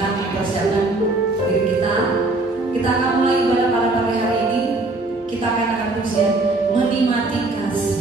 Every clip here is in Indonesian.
kita mempersiapkan diri kita. Kita akan mulai ibadah pada pagi hari ini. Kita akan pujian menikmati kasih.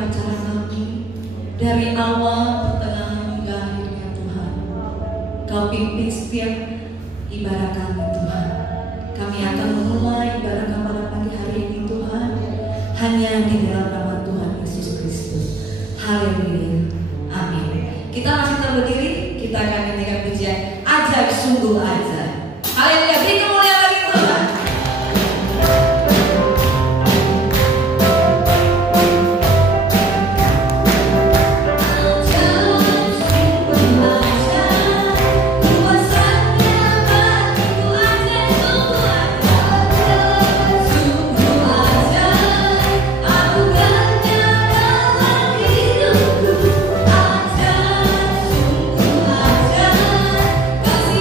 acara kami dari awal, pertengahan hingga akhirnya Tuhan. Kau pimpin setiap ibadah kami Tuhan. Kami akan memulai ibadah kepada pagi hari ini Tuhan, hanya di dalam nama Tuhan Yesus Kristus. Haleluya. Amin. Kita masih berdiri, kita akan nyanyikan pujian ajaib, sungguh ajaib. Haleluya. Beri kemuliaan bagi Tuhan.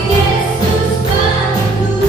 Yesus bagiku.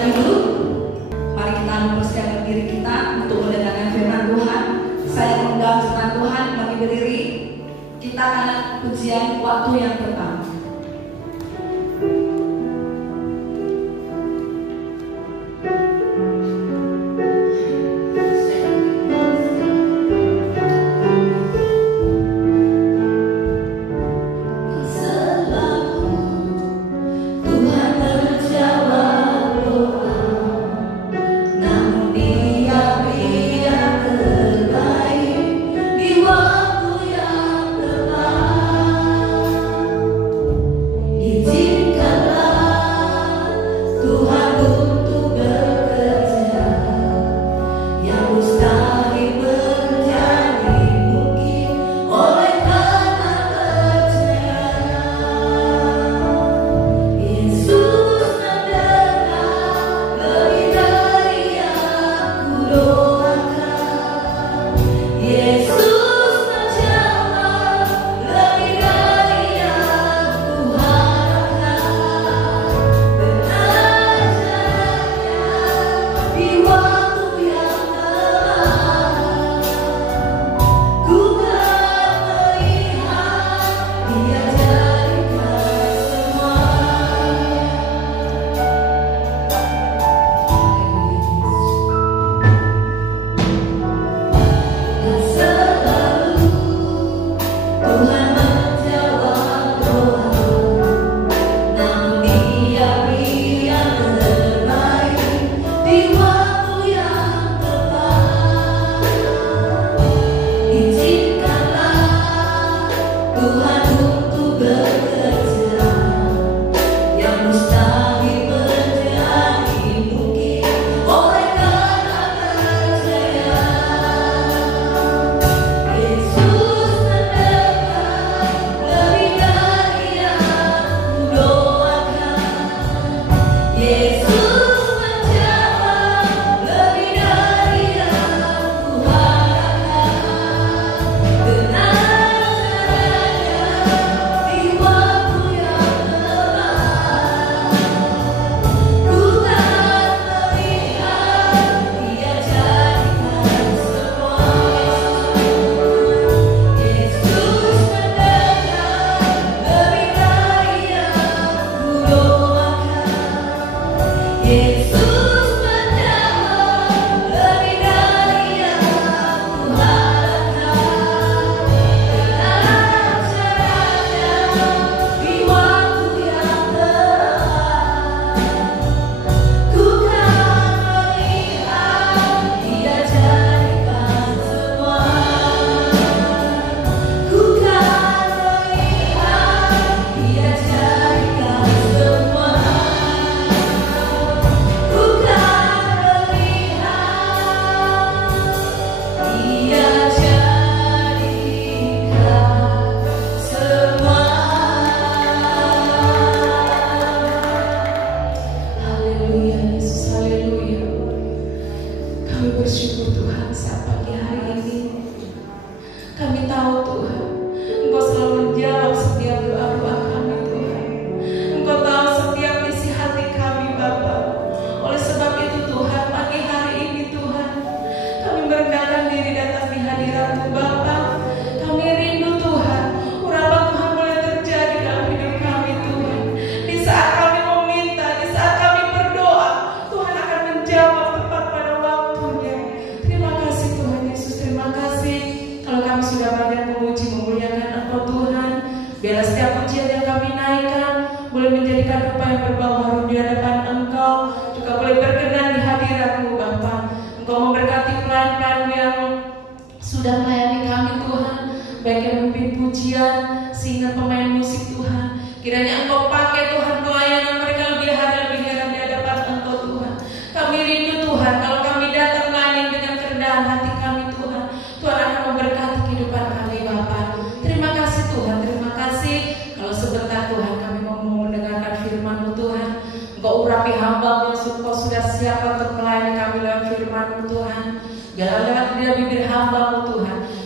bernyanyi dulu. Mari kita mempersiapkan diri kita untuk mendengarkan firman Tuhan. Saya mengundang firman Tuhan, kami berdiri. Kita akan pujian waktu yang pertama.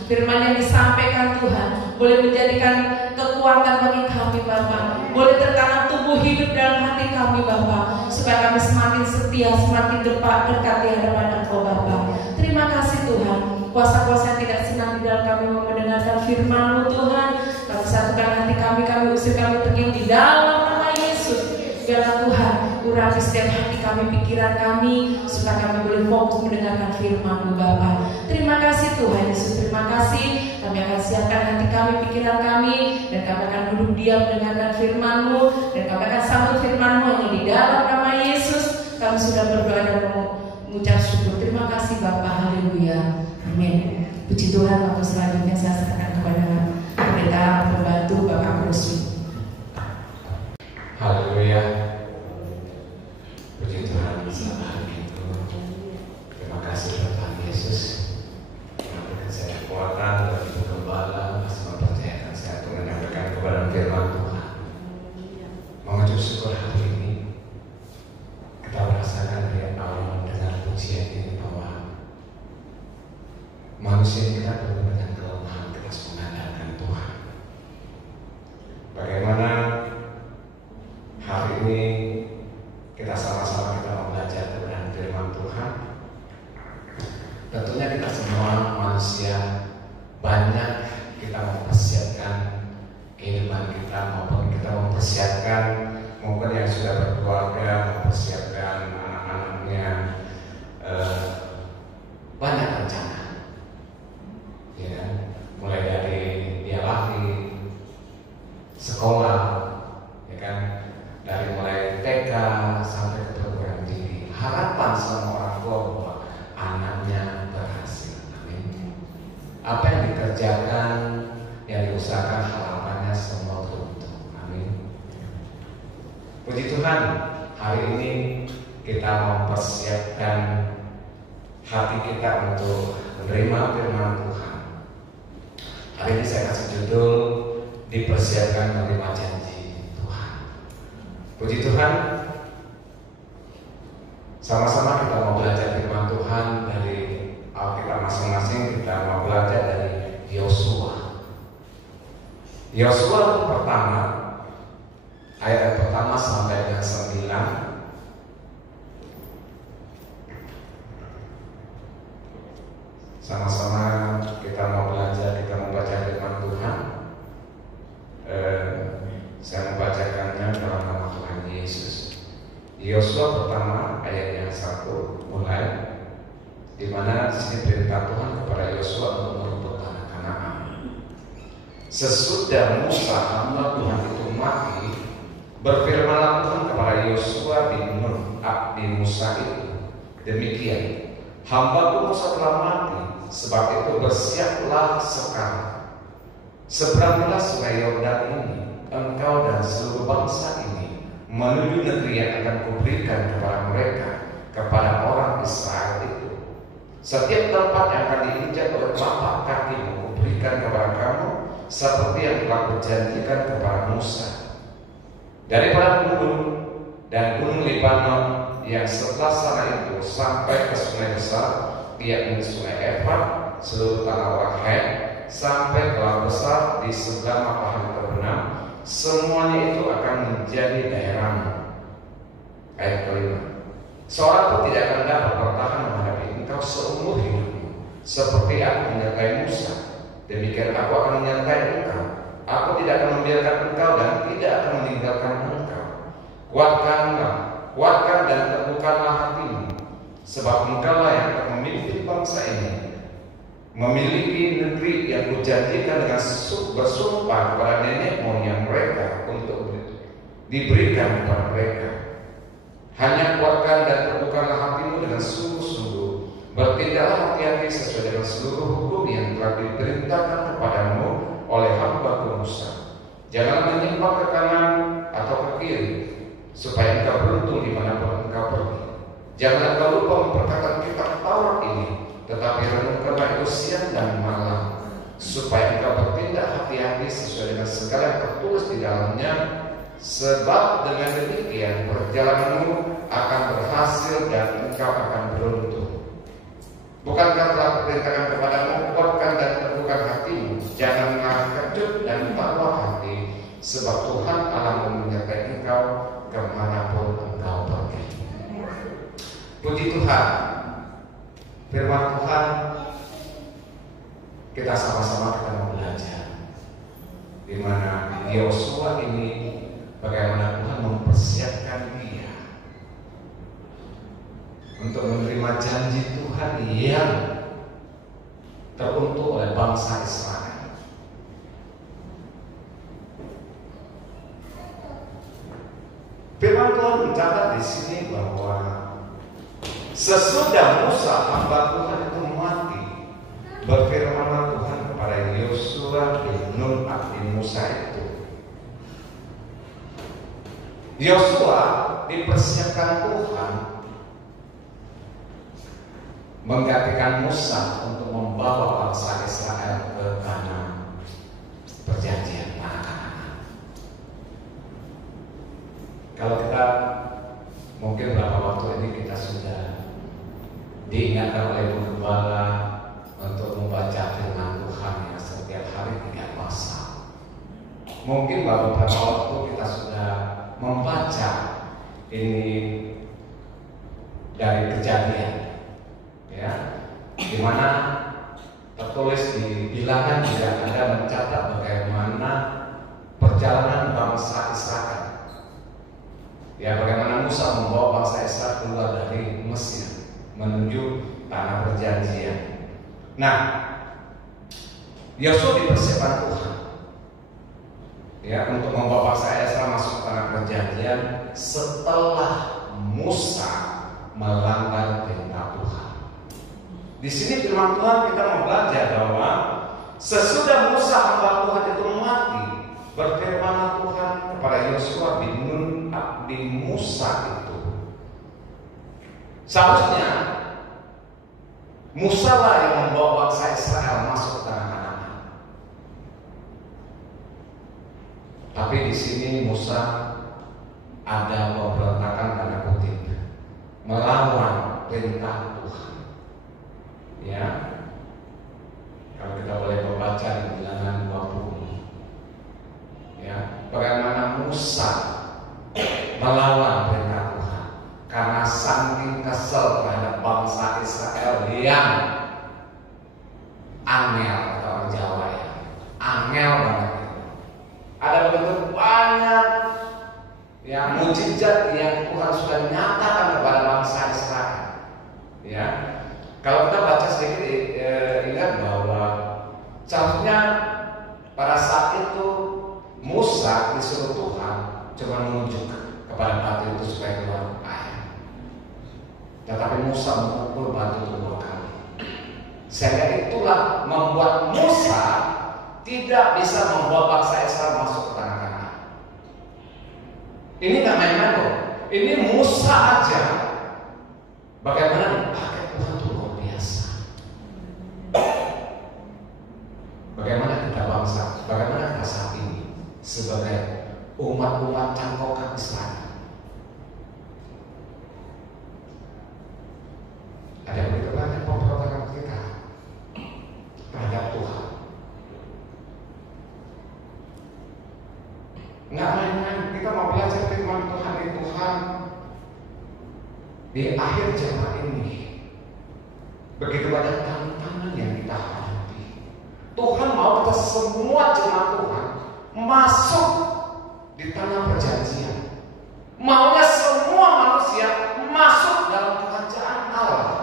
Firman yang disampaikan Tuhan boleh menjadikan kekuatan bagi kami Bapa, boleh tertanam tumbuh hidup dalam hati kami Bapa, supaya kami semakin semakin setia, semakin dekat di hadapan Engkau Bapa. Terima kasih Tuhan, kuasa-kuasa yang tidak senang di dalam kami mendengarkan firman-Mu Tuhan. Kami satukan hati kami usir, kami pergi di dalam nama Yesus. Biarlah Tuhan urapi setiap hati kami, pikiran kami, supaya kami boleh fokus mendengarkan firman-Mu Bapa. Terima kasih Tuhan Yesus, terima kasih. Kami akan siapkan hati kami, pikiran kami, dan kami akan duduk diam mendengarkan firman-Mu, dan kami akan sambut firman-Mu hanya di dalam nama Yesus. Kami sudah berdoa dan mengucap syukur. Terima kasih Bapa, haleluya, amin. Puji Tuhan. Waktu selanjutnya saya serahkan kepada pendeta pembantu Bapak Kursi. Haleluya. Puji Tuhan selama hari itu. Terima kasih Tuhan Yesus yang memberikan saya kekuatan dan kegembala, masih mempercayakan saya untuk menyampaikan kebenaran firman Tuhan. Mengucap syukur hari ini kita merasakan dari awal dengan pujian ini bahwa manusia kita perlu dengan kelemahan, kita harus mengandalkan Tuhan. Bagaimana hari ini kita sama-sama mau belajar kebenaran firman Tuhan. Tentunya kita semua manusia banyak kita mempersiapkan kehidupan kita, maupun kita mempersiapkan mungkin yang sudah berkeluarga, mempersiapkan anak-anaknya, banyak rencana, ya, mulai dari dia lahir, sekolah, ya kan, dari mulai TK sampai ke perguruan tinggi. Harapan semua orang tua bahwa anaknya berhasil. Amin. Apa yang dikerjakan, yang diusahakan, harapannya semua beruntung. Amin. Puji Tuhan, hari ini kita mempersiapkan hati kita untuk menerima firman Tuhan. Hari ini saya kasih judul dipersiapkan menerima janji Tuhan. Puji Tuhan, sama-sama kita mau belajar firman Tuhan dari Alkitab masing-masing. Kita mau belajar dari Yosua. Yosua pertama, ayat pertama sampai dengan 9. Sama-sama kita mau belajar, kita membaca firman Tuhan. Saya membacakannya dalam nama Tuhan Yesus. Yosua pertama ayat yang 1 mulai, di mana di sini perintah Tuhan kepada Yosua untuk merebut tanah Kanaan. Sesudah Musa hamba Tuhan itu mati, berfirmanlah Tuhan kepada Yosua bin Nun abdi Musa itu, demikian, hamba Musa telah mati, sebab itu bersiaplah sekarang. Seberangilah sungai Yordan ini, engkau dan seluruh bangsa ini, menuju negeri yang akan kuberikan kepada mereka, kepada orang Israel itu. Setiap tempat yang akan diinjak oleh tapak kakimu kuberikan kepada kamu, seperti yang telah berjanjikan kepada Musa. Daripada gunung dan gunung Libanon yang sebelah sana itu sampai ke sungai besar, yakni sungai Efrat, seluruh tanah Wahai, sampai ke laut besar di sebelah matahari terbenam, semuanya itu akan menjadi daerahmu. Ayat kelima, seorang pun tidak akan dapat bertahan menghadapi engkau seumur hidupmu, seperti aku menyertai Musa. Demikian aku akan menyertai engkau. Aku tidak akan membiarkan engkau dan tidak akan meninggalkan engkau. Kuatkan dan teguhkanlah hatimu, sebab engkaulah yang akan memimpin bangsa ini, memiliki negeri yang kujanjikan dengan bersumpah kepada nenek moyang mereka untuk diberikan kepada mereka. Hanya kuatkan dan teguhkanlah hatimu dengan sungguh-sungguh. Bertindaklah hati-hati sesuai dengan seluruh hukum yang telah diperintahkan kepadamu oleh hamba Musa. Jangan menyimpang ke kanan atau ke kiri, supaya engkau beruntung dimanapun engkau pergi. Jangan engkau lupa memperkatakan kitab Taurat ini, tetapi renungkanlah itu siang dan malam, supaya engkau bertindak hati-hati sesuai dengan segala yang tertulis di dalamnya. Sebab dengan demikian perjalananmu akan berhasil dan engkau akan beruntung. Bukankah telah kuperintahkan kepadamu, kuatkan dan teguhkan hatimu, janganlah kecut dan takwa hati, sebab Tuhan Allahmu menyertai engkau kemanapun engkau pergi. Puji Tuhan, firman Tuhan kita sama-sama kita mau belajar, di mana Yosua ini bagaimana Tuhan mempersiapkan dia untuk menerima janji Tuhan yang teruntuk oleh bangsa Israel. Firman Tuhan mencatat di sini bahwa sesudah Musa hamba Tuhan itu mati, berfirmanlah Tuhan kepada Yosua bin Nun bin Musa itu. Yosua dipersiapkan Tuhan menggantikan Musa untuk membawa bangsa Israel ke tanah perjanjian, tanah Kanaan. Kalau kita mungkin beberapa waktu ini kita sudah diingatkan oleh Ibu Gembala untuk membaca firman Tuhan yang setiap hari 3 pasal. Mungkin beberapa waktu kita sudah membaca ini dari Kejadian, ya, di mana tertulis di bilangan tidak ada mencatat bagaimana perjalanan bangsa Israel. Ya, bagaimana Musa membawa bangsa Israel keluar dari Mesir menuju tanah perjanjian. Nah, Yosua dipersiapkan Tuhan, ya, untuk membawa bangsa Israel masuk ke tanah perjanjian setelah Musa melanggar perintah Tuhan. Di sini firman Tuhan kita mau belajar bahwa sesudah Musa hamba Tuhan itu mati, berfirmanlah Tuhan kepada Yosua bin Nun bin Musa itu. Seharusnya Musa lah yang membawa bangsa Israel masuk ke tanah Kanaan. Tapi di sini Musa ada pemberontakan tanda kutip, melawan perintah Tuhan. Ya, kalau kita boleh membaca di bilangan 20, ya, bagaimana Musa melawan perintah Tuhan karena saking kesel terhadap bangsa Israel yang angel, kata orang Jawa, ya, angel banget. Ada begitu banyak yang mujizat yang Tuhan sudah nyatakan kepada bangsa Israel. Ya, kalau kita baca sedikit, ingat bahwa seharusnya pada saat itu Musa disuruh Tuhan cuma menunjuk kepada batu itu supaya keluar air. Tetapi Musa memukul batu itu 2 kali. Sehingga itulah membuat Musa tidak bisa membawa bangsa Israel masuk ke tanah Kanaan. Ini gak main-main loh. Ini Musa aja bagaimana dipakai Tuhan itu luar biasa. Bagaimana kita bangsa, bagaimana kita saat ini sebagai umat-umat cangkokan Israel. Ada begitu banyak pemberontakan kita terhadap Tuhan. Nggak main-main, kita mau belajar firman Tuhan di Tuhan di akhir zaman ini. Begitu banyak tantangan yang kita hadapi. Tuhan mau kita semua jemaat Tuhan masuk di tanah perjanjian. Maunya semua manusia masuk dalam kerajaan Allah.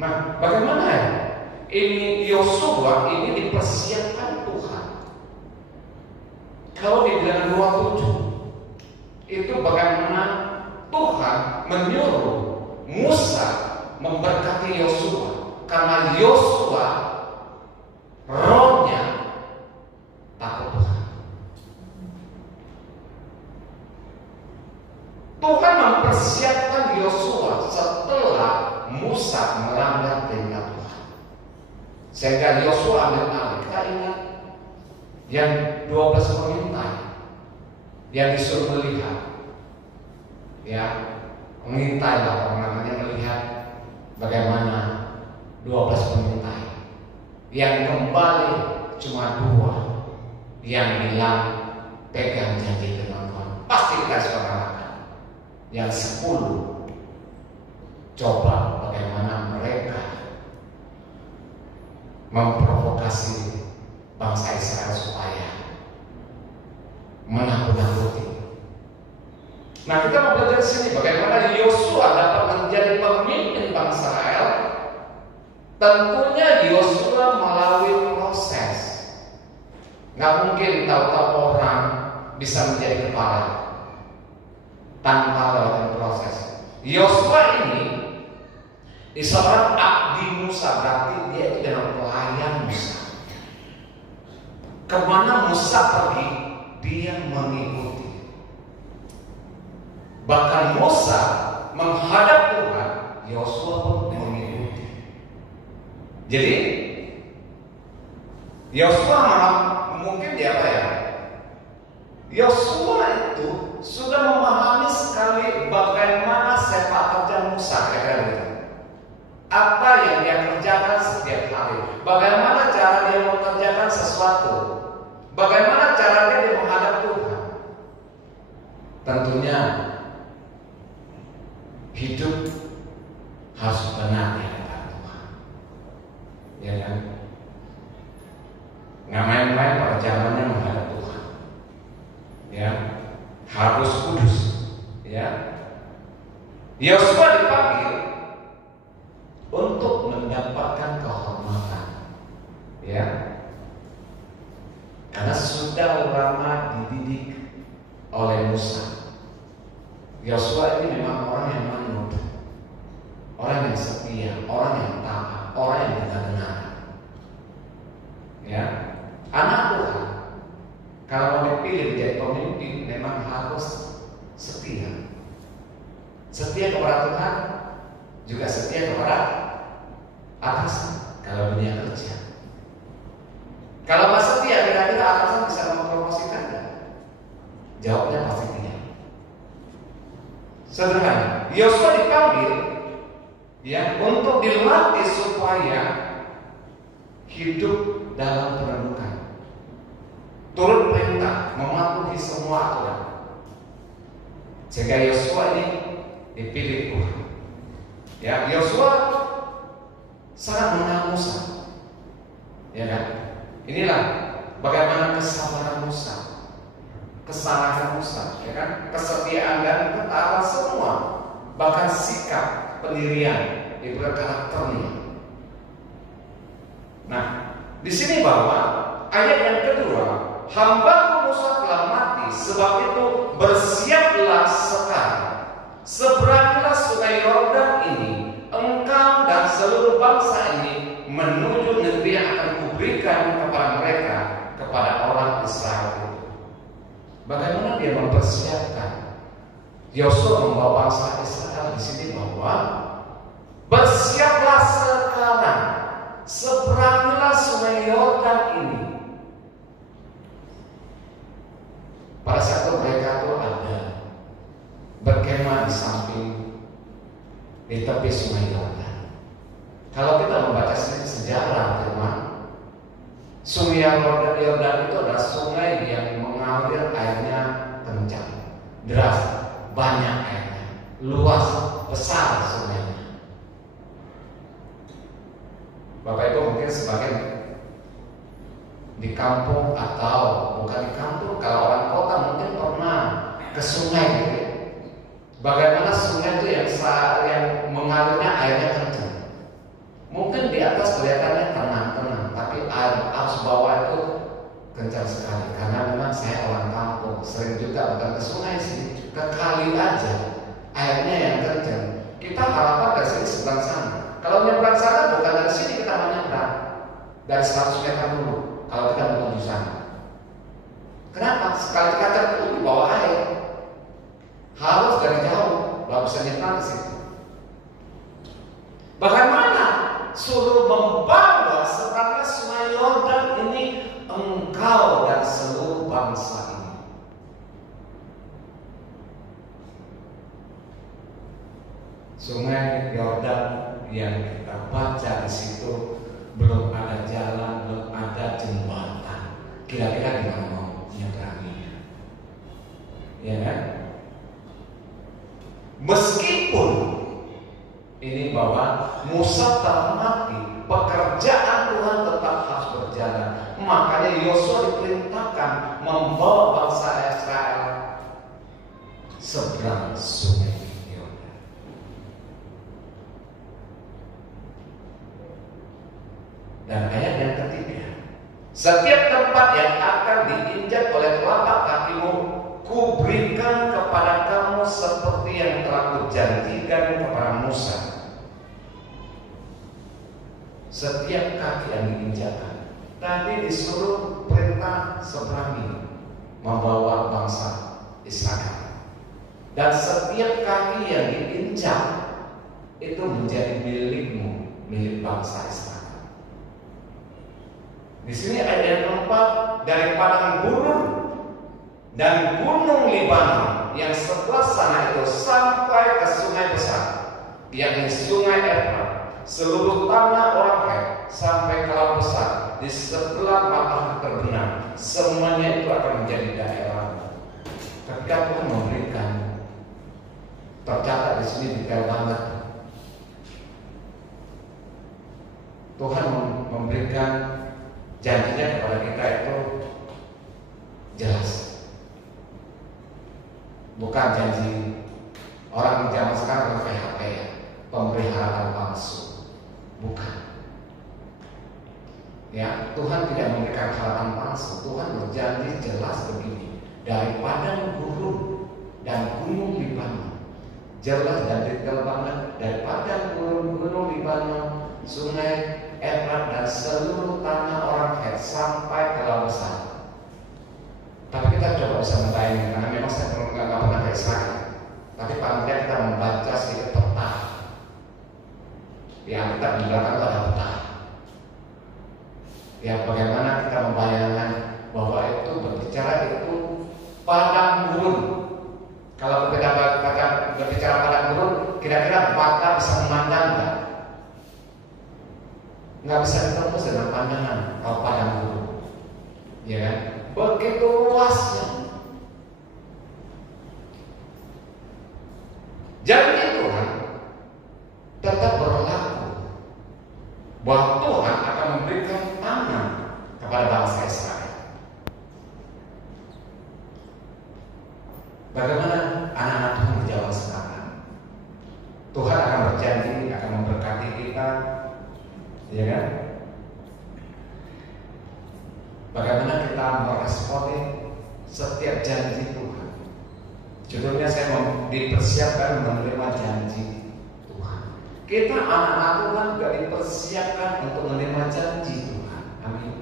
Nah, bagaimana ya? Ini Yosua ini dipersiapkan Tuhan. Kalau di bilangan 27 itu bagaimana Tuhan menyuruh Musa memberkati Yosua karena Yosua rohnya takut Tuhan. Tuhan mempersiapkan Yosua setelah Musa melanggar perintah Tuhan. Sehingga Yosua ambil alih. Kita ingat yang 12 pengintai yang disuruh melihat, ya, mengintai lah orang namanya, melihat bagaimana 12 pengintai yang kembali cuma 2 yang bilang pegang janji firman Tuhan. pasti dikasih pengalahkan. Yang 10, coba bagaimana mereka memprovokasi bangsa Israel supaya menakut-nakuti. Nah, kita mau belajar di sini bagaimana Yosua dapat menjadi pemimpin bangsa Israel. Tentunya Yosua melalui proses. Nggak mungkin tahu-tahu orang bisa menjadi kepala tanpa lewat proses. Yosua ini seorang abdi Musa, berarti dia itu adalah pelayan Musa. Kemana Musa pergi, dia mengikuti. Bahkan Musa menghadap Tuhan, Yosua pun mengikuti. Jadi Yosua mungkin dia apa ya? Yosua itu sudah memahami sekali bagaimana sepak terjang Musa, kira-kira apa yang dia kerjakan setiap hari, bagaimana cara dia mengerjakan sesuatu, bagaimana cara dia menghadap Tuhan. Tentunya hidup harus benar di hadapan Tuhan, ya kan? Nggak main-main perjalanannya menghadap Tuhan, ya, harus kudus, ya. Yosua dipanggil untuk mendapatkan kehormatan, ya, karena sudah lama dididik oleh Musa. Yosua ini memang orang yang manut, orang yang setia, orang yang taat, orang yang benar-benar, ya. Anak Tuhan kalau mau dipilih menjadi pemimpin memang harus setia. Setia kepada Tuhan, juga setia kepada atasan kalau dunia kerja. Kalau nggak setia, kira-kira atasan bisa mempromosikan nggak? Jawabnya pasti tidak. Sederhana, Yosua dipanggil ya untuk dilatih supaya hidup dalam perenungan, turut perintah, mematuhi semua aturan. Sehingga Yosua ini dipilih Tuhan. Ya, Yosua sangat mengenal Musa, ya kan? Inilah bagaimana kesabaran Musa, kesalahan Musa, ya kan? Kesetiaan dan ketaatan semua, bahkan sikap pendirian itu karakternya. Nah, di sini bahwa ayat yang kedua, hamba Musa telah mati, sebab itu bersiaplah sekarang, seberangilah sungai Yordan ini, engkau dan seluruh bangsa ini menuju negeri yang akan kuberikan kepada mereka, kepada orang Israel itu. Bagaimana dia mempersiapkan? Yosua membawa bangsa Israel di sini bahwa bersiaplah sekarang, seberangilah sungai Yordan ini. Pada saat itu mereka itu ada berkemah di samping, di tepi sungai Yordan. Kalau kita membaca sejarah firman, sungai Yordan itu adalah sungai yang mengalir airnya kencang, deras, banyak airnya, luas, besar sungainya. Bapak Ibu mungkin sebagian di kampung atau bukan di kampung, kalau orang kota mungkin pernah ke sungai gitu ya. Bagaimana sungai itu yang mengalirnya airnya kencang. Mungkin di atas kelihatannya tenang-tenang, tapi arus bawah itu kencang sekali. Karena memang saya orang kampung, sering juga bukan ke sungai sih, ke kali aja airnya yang kencang. Kita harapan dari sini seberang sana. Kalau nyebrang sana bukan dari sini, kita mau nyebrang dari 100 meter dulu. Kalau kita menuju sana, kenapa? Sekali kaca itu di bawah air, harus dari jauh, nggak bisa nyebrang ke situ. Bagaimana suruh membawa sebenarnya sungai Yordan ini engkau dan seluruh bangsa ini. Sungai Yordan yang kita baca di situ belum ada jalan, belum ada jembatan. Kira-kira gimana mau nyeberanginya? Ya kan? Meskipun ini bahwa Musa telah mati, pekerjaan Tuhan tetap harus berjalan. Makanya Yosua diperintahkan membawa bangsa Israel seberang sungai Yordan. Dan ayat yang ketiga, setiap tempat yang akan diinjak oleh telapak kakimu, kuberikan kepada kamu seperti yang telah kujanjikan kepada Musa. Setiap kaki yang diinjakkan, tadi disuruh perintah seberangi membawa bangsa Israel. Dan setiap kaki yang diinjak itu menjadi milikmu, milik bangsa Israel. Di sini ayat yang keempat, dari padang gurun dan gunung Libanon yang sebelah sana itu sampai ke sungai besar, yakni sungai Efrat, seluruh tanah orang Het sampai ke laut besar di sebelah matahari terbenam, semuanya itu akan menjadi daerah. Ketika Tuhan memberikan, tercatat di sini detail banget. Tuhan memberikan janjinya kepada kita itu jelas. Bukan janji orang zaman sekarang PHP ya, pemberi harapan palsu. Bukan. Ya, Tuhan tidak memberikan harapan palsu. Tuhan berjanji jelas begini, dari padang gurun dan gunung Libanon, jelas dan detail banget, dari padang gurun, gunung Libanon, sungai Efrat dan seluruh tanah orang Het sampai ke laut besar. Tapi kita coba bisa membayangkan, karena memang saya nggak pernah ke Israel. Tapi paling tidak kita membaca sedikit peta. Di Alkitab di belakang itu ada peta. Ya, bagaimana kita membayangkan bahwa itu berbicara itu padang gurun. Kalau kita berbicara padang gurun, kira-kira mata bisa memandang nggak? Nggak bisa ditembus dengan pandangan kalau padang gurun, ya kan? Begitu luasnya. Janji Tuhan tetap berlaku bahwa Tuhan akan memberikan tangan kepada bangsa Israel. Bagaimana anak-anak Tuhan di zaman sekarang? Tuhan akan berjanji akan memberkati kita, ya kan? Bagaimana kita meresponi setiap janji Tuhan? Judulnya saya mau dipersiapkan menerima janji Tuhan. Kita anak-anak Tuhan juga dipersiapkan untuk menerima janji Tuhan. Amin.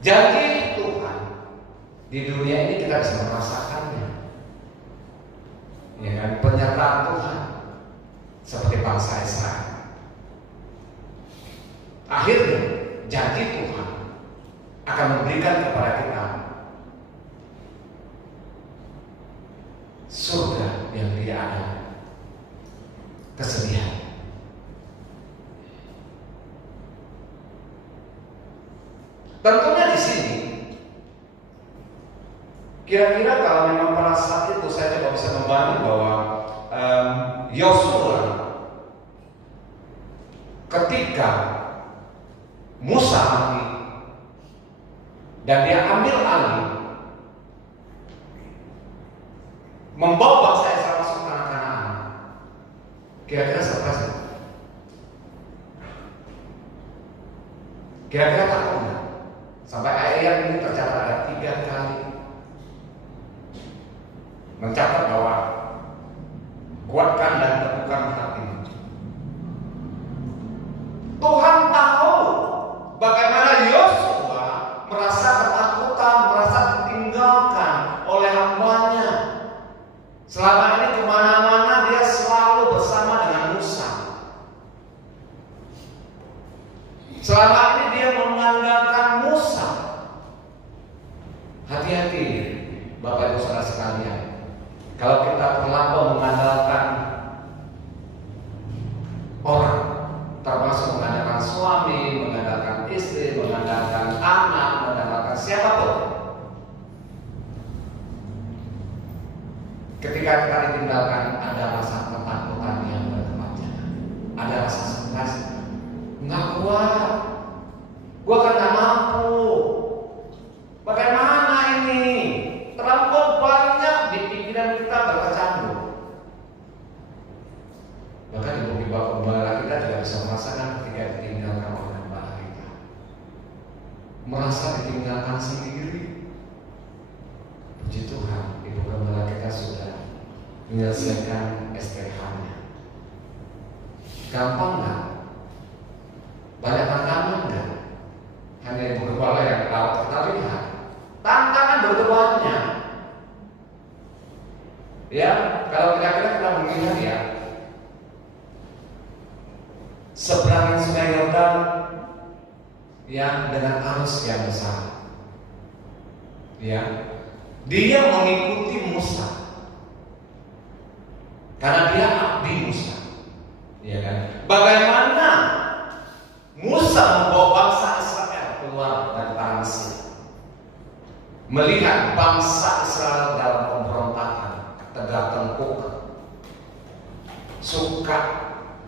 Janji Tuhan di dunia ini kita bisa merasakannya, ya kan? Penyertaan Tuhan seperti bangsa Israel. Akhirnya janji Tuhan akan memberikan kepada kita surga yang tidak ada kesedihan. Tentunya di sini, kira-kira kalau memang pada saat itu saya coba bisa membantu bahwa Yosua ketika Musa mati dan dia ambil alih membawa bangsa Israel masuk tanah Kanaan, kira-kira stres nggak? Kira-kira takut nggak? Sampai ayat ini tercatat ada 3 kali mencatat bahwa kuatkan dan teguhkan hatimu. Tuhan tahu bagaimana Yosua merasa ketakutan, merasa ditinggalkan oleh hambanya. Selama ini kemana-mana dia selalu bersama dengan Musa. Selama ini dia mengandalkan Musa. Hati-hati Bapak Ibu Saudara sekalian, kalau kita terlampau mengandalkan orang, termasuk mengandalkan mengandalkan suami, mengandalkan istri, mengandalkan anak, mengandalkan siapapun. Ketika kita ditinggalkan, ada rasa ketakutan yang bertepatnya, ada rasa stres, nggak kuat, gua kan nggak mampu. Bagaimana ini? Terlalu banyak di pikiran kita berkecamuk. Bahkan di bumi gembala kita tidak bisa merasakan ketika ditinggalkan oleh gembala kita. Merasa ditinggalkan sendiri. Puji Tuhan, ibu gembala kita sudah menyelesaikan STH-nya. Gampang nggak? Banyak tantangan nggak? Hanya ibu gembala yang tahu. Kita lihat tantangan bertuahnya. Ya, kalau kira-kira kita mengingat ya, seberangnya Sungai Yordan yang dengan arus yang besar, ya, dia mengikuti Musa karena dia abdi Musa, ya kan? Bagaimana Musa membawa bangsa Israel keluar dari tanah Mesir, melihat bangsa Israel dalam pemberontakan, tegak tengkuk, suka,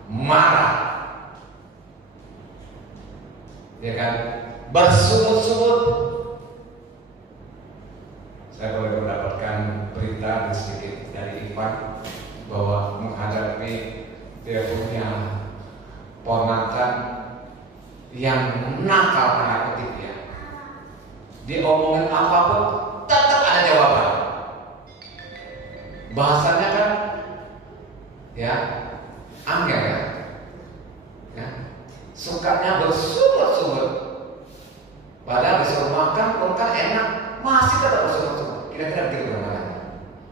marah, ya kan, bersungut-sungut. Saya boleh mendapatkan berita sedikit dari Ivan bahwa menghadapi dia punya ponakan yang nakal tanda kutip ya. Diomongin apapun tetap ada jawaban. Bahasanya kan ya angel ya. Sukanya bersungut-sungut. Padahal disuruh makan pun kan enak, masih tetap bersungut-sungut. Kira-kira begitu bagaimana?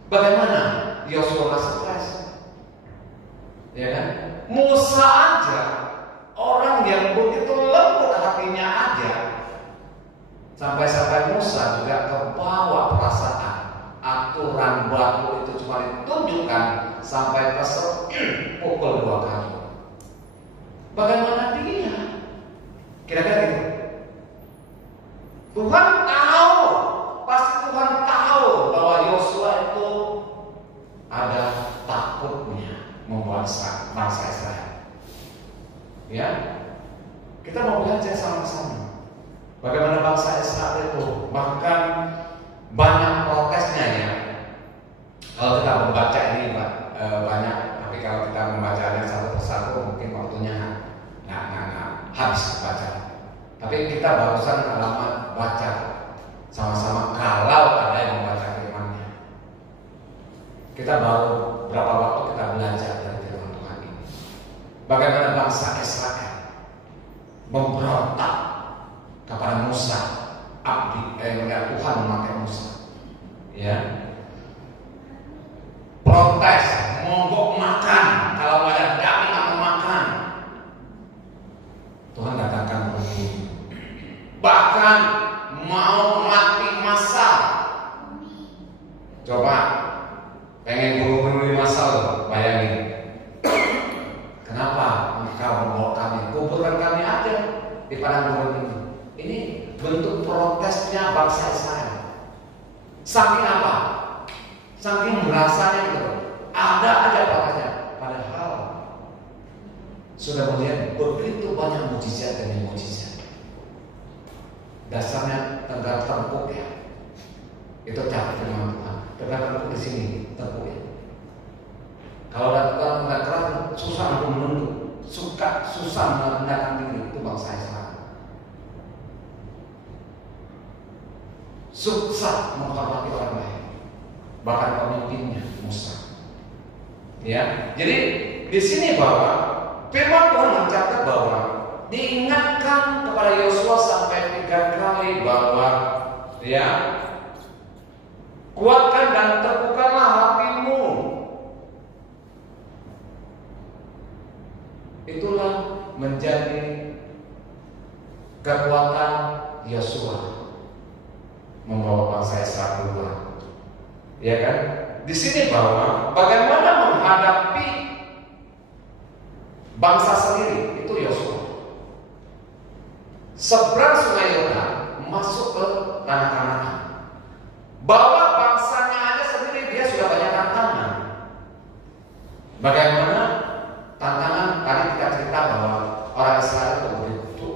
Bagaimana Yosua stres? Ya kan? Musa aja, orang yang begitu lembut hatinya aja, sampai-sampai Musa juga terbawa perasaan. Aturan batu itu cuma ditunjukkan sampai kesel pukul 2 kali. Bagaimana dia? Kira-kira gitu. Tuhan tahu, pasti Tuhan tahu bahwa Yosua itu ada takutnya membuat bangsa Israel. Ya, kita mau belajar sama-sama bagaimana bangsa Israel itu, bahkan banyak protesnya ya. Kalau kita membaca ini Pak, banyak, tapi kalau kita membacanya satu persatu mungkin waktunya nggak habis baca. Tapi kita barusan alamat baca sama-sama kalau ada yang membaca firman-Nya. Kita baru berapa waktu kita belajar dari firman Tuhan ini. Bagaimana bangsa Israel memberontak kepada Musa, Tuhan memakai Musa, ya, protes, mogok makan, kalau ada daging nggak mau makan. Tuhan katakan begini, bahkan mau mati massal. Coba pengen bunuh-bunuh massal, bayangin. Kenapa engkau membawa kami? Kuburkan kami aja di padang gurun ini. Ini bentuk protesnya bangsa Israel. Saking apa? Saking merasanya gitu. Ada aja katanya. Padahal sudah melihat begitu banyak mujizat demi mujizat. Dasarnya tegak tengkuk ya. Itu cara firman Tuhan. Tegak tengkuk di sini tengkuk ya. Kalau ada nggak keras susah untuk menunduk, susah merendahkan diri, itu bangsa Israel. Susah menghormati orang lain, bahkan pemimpinnya Musa. Ya, jadi di sini bahwa firman Tuhan mencatat bahwa diingatkan kepada Yosua sampai 3 kali bahwa ya, kuatkan dan teguhkanlah hatimu. Itulah menjadi kekuatan Yosua membawa bangsa Israel keluar. Ya kan? Di sini bahwa bagaimana menghadapi bangsa sendiri itu Yosua. seberang Sungai Yordan, masuk ke tanah Kanaan. Bawa bangsanya aja sendiri dia sudah banyak tantangan. Bagaimana tantangan? Tadi kita cerita bahwa orang Israel itu begitu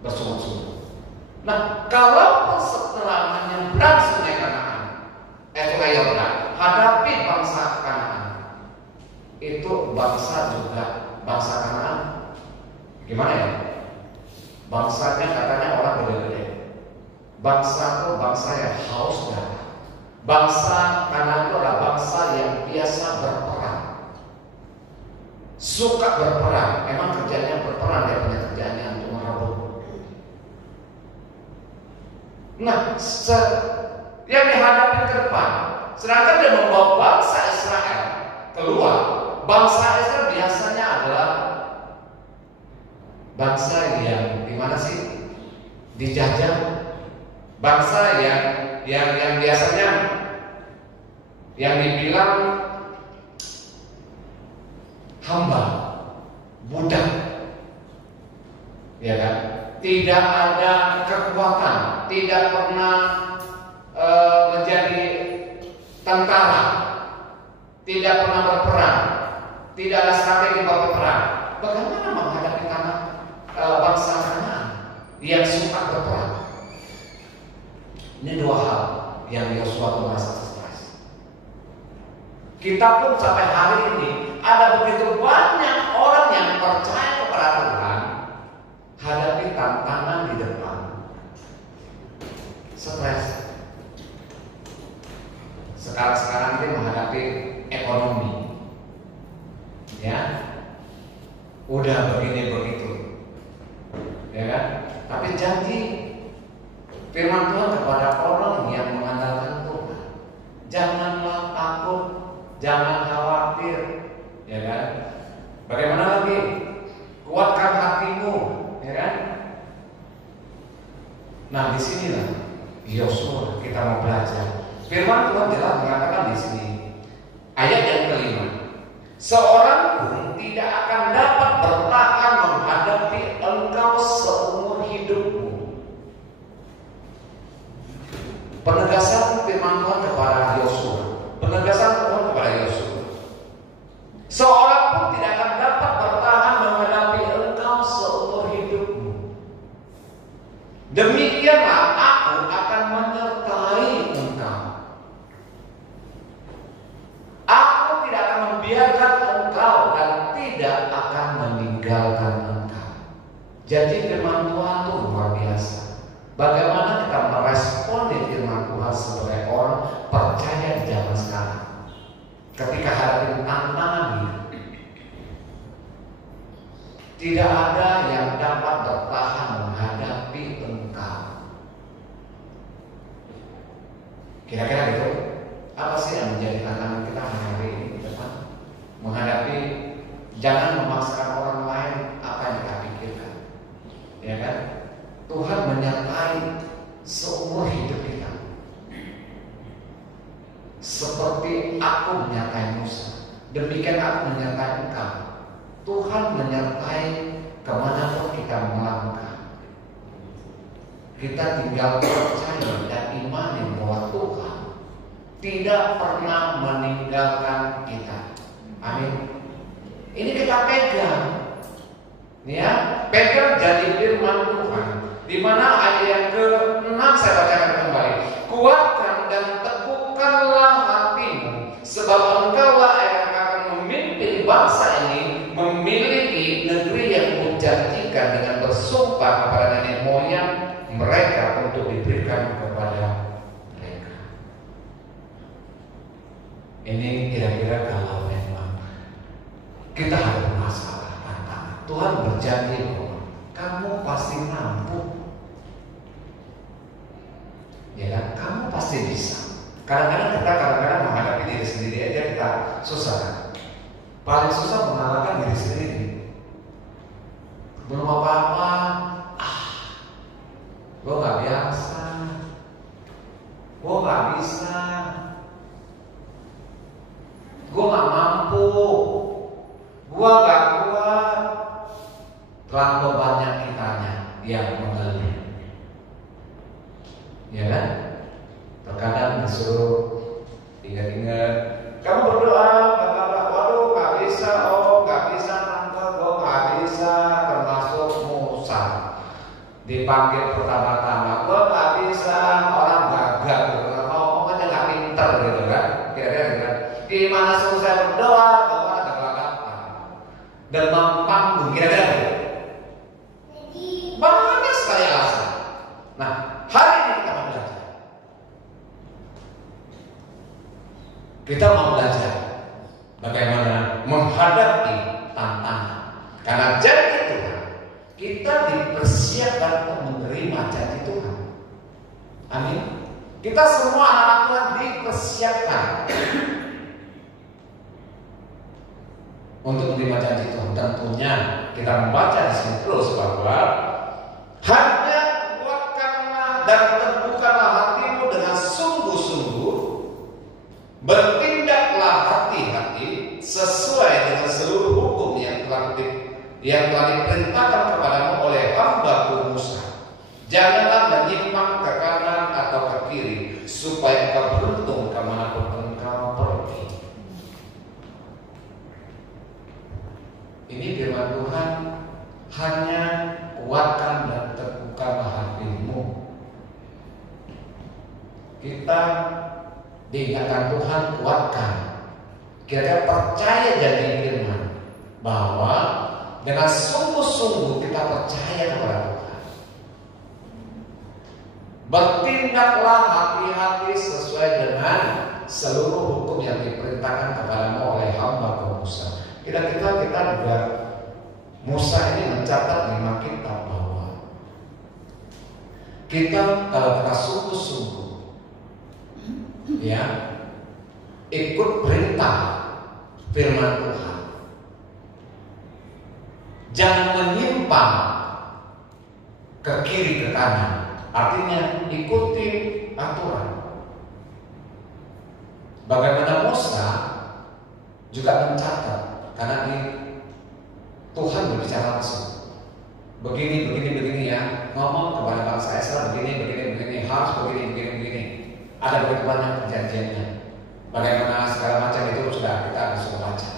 bersungguh-sungguh. Nah, kalau setelah menyeberang Sungai Kanaan, Sungai Yordan, hadapi bangsa Kanaan, itu bangsa juga bangsa Kanaan. Gimana ya? Bangsanya katanya orang gede-gede. Bangsa itu bangsa yang haus darah. Bangsa Kanaan itu adalah bangsa yang biasa berperang, suka berperang. Emang kerjanya berperang, dia punya kerjanya untuk merebut. Nah, yang dihadapi ke depan, sedangkan dia membawa bangsa Israel keluar. Bangsa Israel biasanya adalah bangsa yang dimana sih? Dijajah. Bangsa yang biasanya yang dibilang hamba, budak, ya kan? Tidak ada kekuatan, tidak pernah menjadi tentara, tidak pernah berperang, tidak ada strategi berperang. Bagaimana menghadapi bangsa Kanaan yang suka berperang? Ini dua hal yang Yosua merasa stres. Kita pun sampai hari ini ada begitu banyak orang yang percaya kepada Tuhan, hadapi tantangan di depan, stres. Sekarang ini menghadapi ekonomi, ya, udah begini begitu, ya kan? Tapi janji firman Tuhan kepada orang yang mengandalkan Tuhan, janganlah takut, jangan khawatir, ya kan? Bagaimana lagi? Kuatkan hatimu, ya kan? Nah, disinilah Yosua kita mau belajar. Firman Tuhan jelas mengatakan di sini, ayat yang kelima, seorang pun tidak akan dapat bertahan menghadapi engkau seumur hidupmu. Penegasan firman Tuhan kepada Yosua, penegasan Tuhan kepada Yosua, seorang pun tidak akan dapat bertahan menghadapi engkau seumur hidupmu. Demikianlah aku akan menyertai engkau. Aku tidak akan membiarkan engkau dan tidak akan meninggalkan engkau. Jadi firman Tuhan itu luar biasa. Bagaimana kita merespon firman Tuhan sebagai orang percaya di zaman sekarang ketika hadapi tantangan hidup? Tidak ada yang dapat bertahan menghadapi engkau. Kira-kira gitu. Apa sih yang menjadi tantangan kita hari ini ke depan? Menghadapi, jangan memaksakan orang lain apa yang kita pikirkan, ya kan? Tuhan menyertai seumur hidup kita. Seperti aku menyertai Musa, demikian aku menyertai engkau. Tuhan menyertai kemanapun kita melangkah. Kita tinggal percaya dan imani bahwa Tuhan tidak pernah meninggalkan kita. Amin. Ini kita pegang, ya, pegang janji firman Tuhan. Di mana ayat yang ke-6 saya bacakan kembali. Kuatkan dan teguhkanlah hatimu, sebab engkaulah yang akan memimpin bangsa ini memiliki negeri yang kujanjikan dengan bersumpah kepada nenek moyang mereka untuk diberikan kepada mereka. Ini kira-kira kalau memang kita ada masalah, tantangan, Tuhan berjanji bahwa kamu pasti mampu. Ya kan? Kamu pasti bisa. Kadang-kadang kita menghadapi diri sendiri aja kita susah kan? Paling susah mengalahkan diri sendiri. Belum apa-apa, gue gak biasa, gue gak bisa, gue gak mampu, gue gak kuat. Terlalu banyak kitanya. yang mengeluh. Ya kan? Terkadang disuruh ingat-ingat, kamu berdoa, waduh nggak bisa, nggak bisa tante, nggak bisa, termasuk Musa dipanggil pertama-tama, nggak bisa, orang gagal, ngomongnya nggak pinter gitu kan? Kira-kira gimana suruh saya berdoa, kalau ada kelakapan, demam panggung, kira-kira banyak sekali alasan. Nah, hari ini kita mau belajar. Kita mau belajar bagaimana menghadapi tantangan. Karena janji Tuhan, kita dipersiapkan untuk menerima janji Tuhan. Amin. Kita semua anak Tuhan dipersiapkan untuk menerima janji Tuhan. Tentunya kita membaca di sini terus bahwa hanya kuatkanlah dan teguhkanlah hatimu dengan sungguh-sungguh, bertindaklah hati-hati sesuai dengan seluruh hukum yang telah diperintahkan kepadamu oleh hamba-Ku Musa. Janganlah menyimpang ke kanan atau ke kiri, supaya engkau beruntung kemanapun engkau pergi. Ini firman Tuhan, hanya kuatkan dan teguhkanlah hatimu. Kita diingatkan Tuhan, kuatkan. Kita percaya janji firman bahwa dengan sungguh-sungguh kita percaya kepada Tuhan. Bertindaklah hati-hati sesuai dengan seluruh hukum yang diperintahkan kepadamu oleh hamba-Ku Musa. Kita juga Musa ini mencatat 5 kitab bahwa kita kalau kita sungguh-sungguh ya ikut perintah firman Tuhan, jangan menyimpang ke kiri ke kanan. Artinya ikuti aturan. Bagaimana Musa juga mencatat, karena Tuhan berbicara langsung. Begini ya, ngomong kepada bangsa Israel begini, harus begini. Ada begitu banyak perjanjiannya. Bagaimana segala macam itu sudah kita harus baca.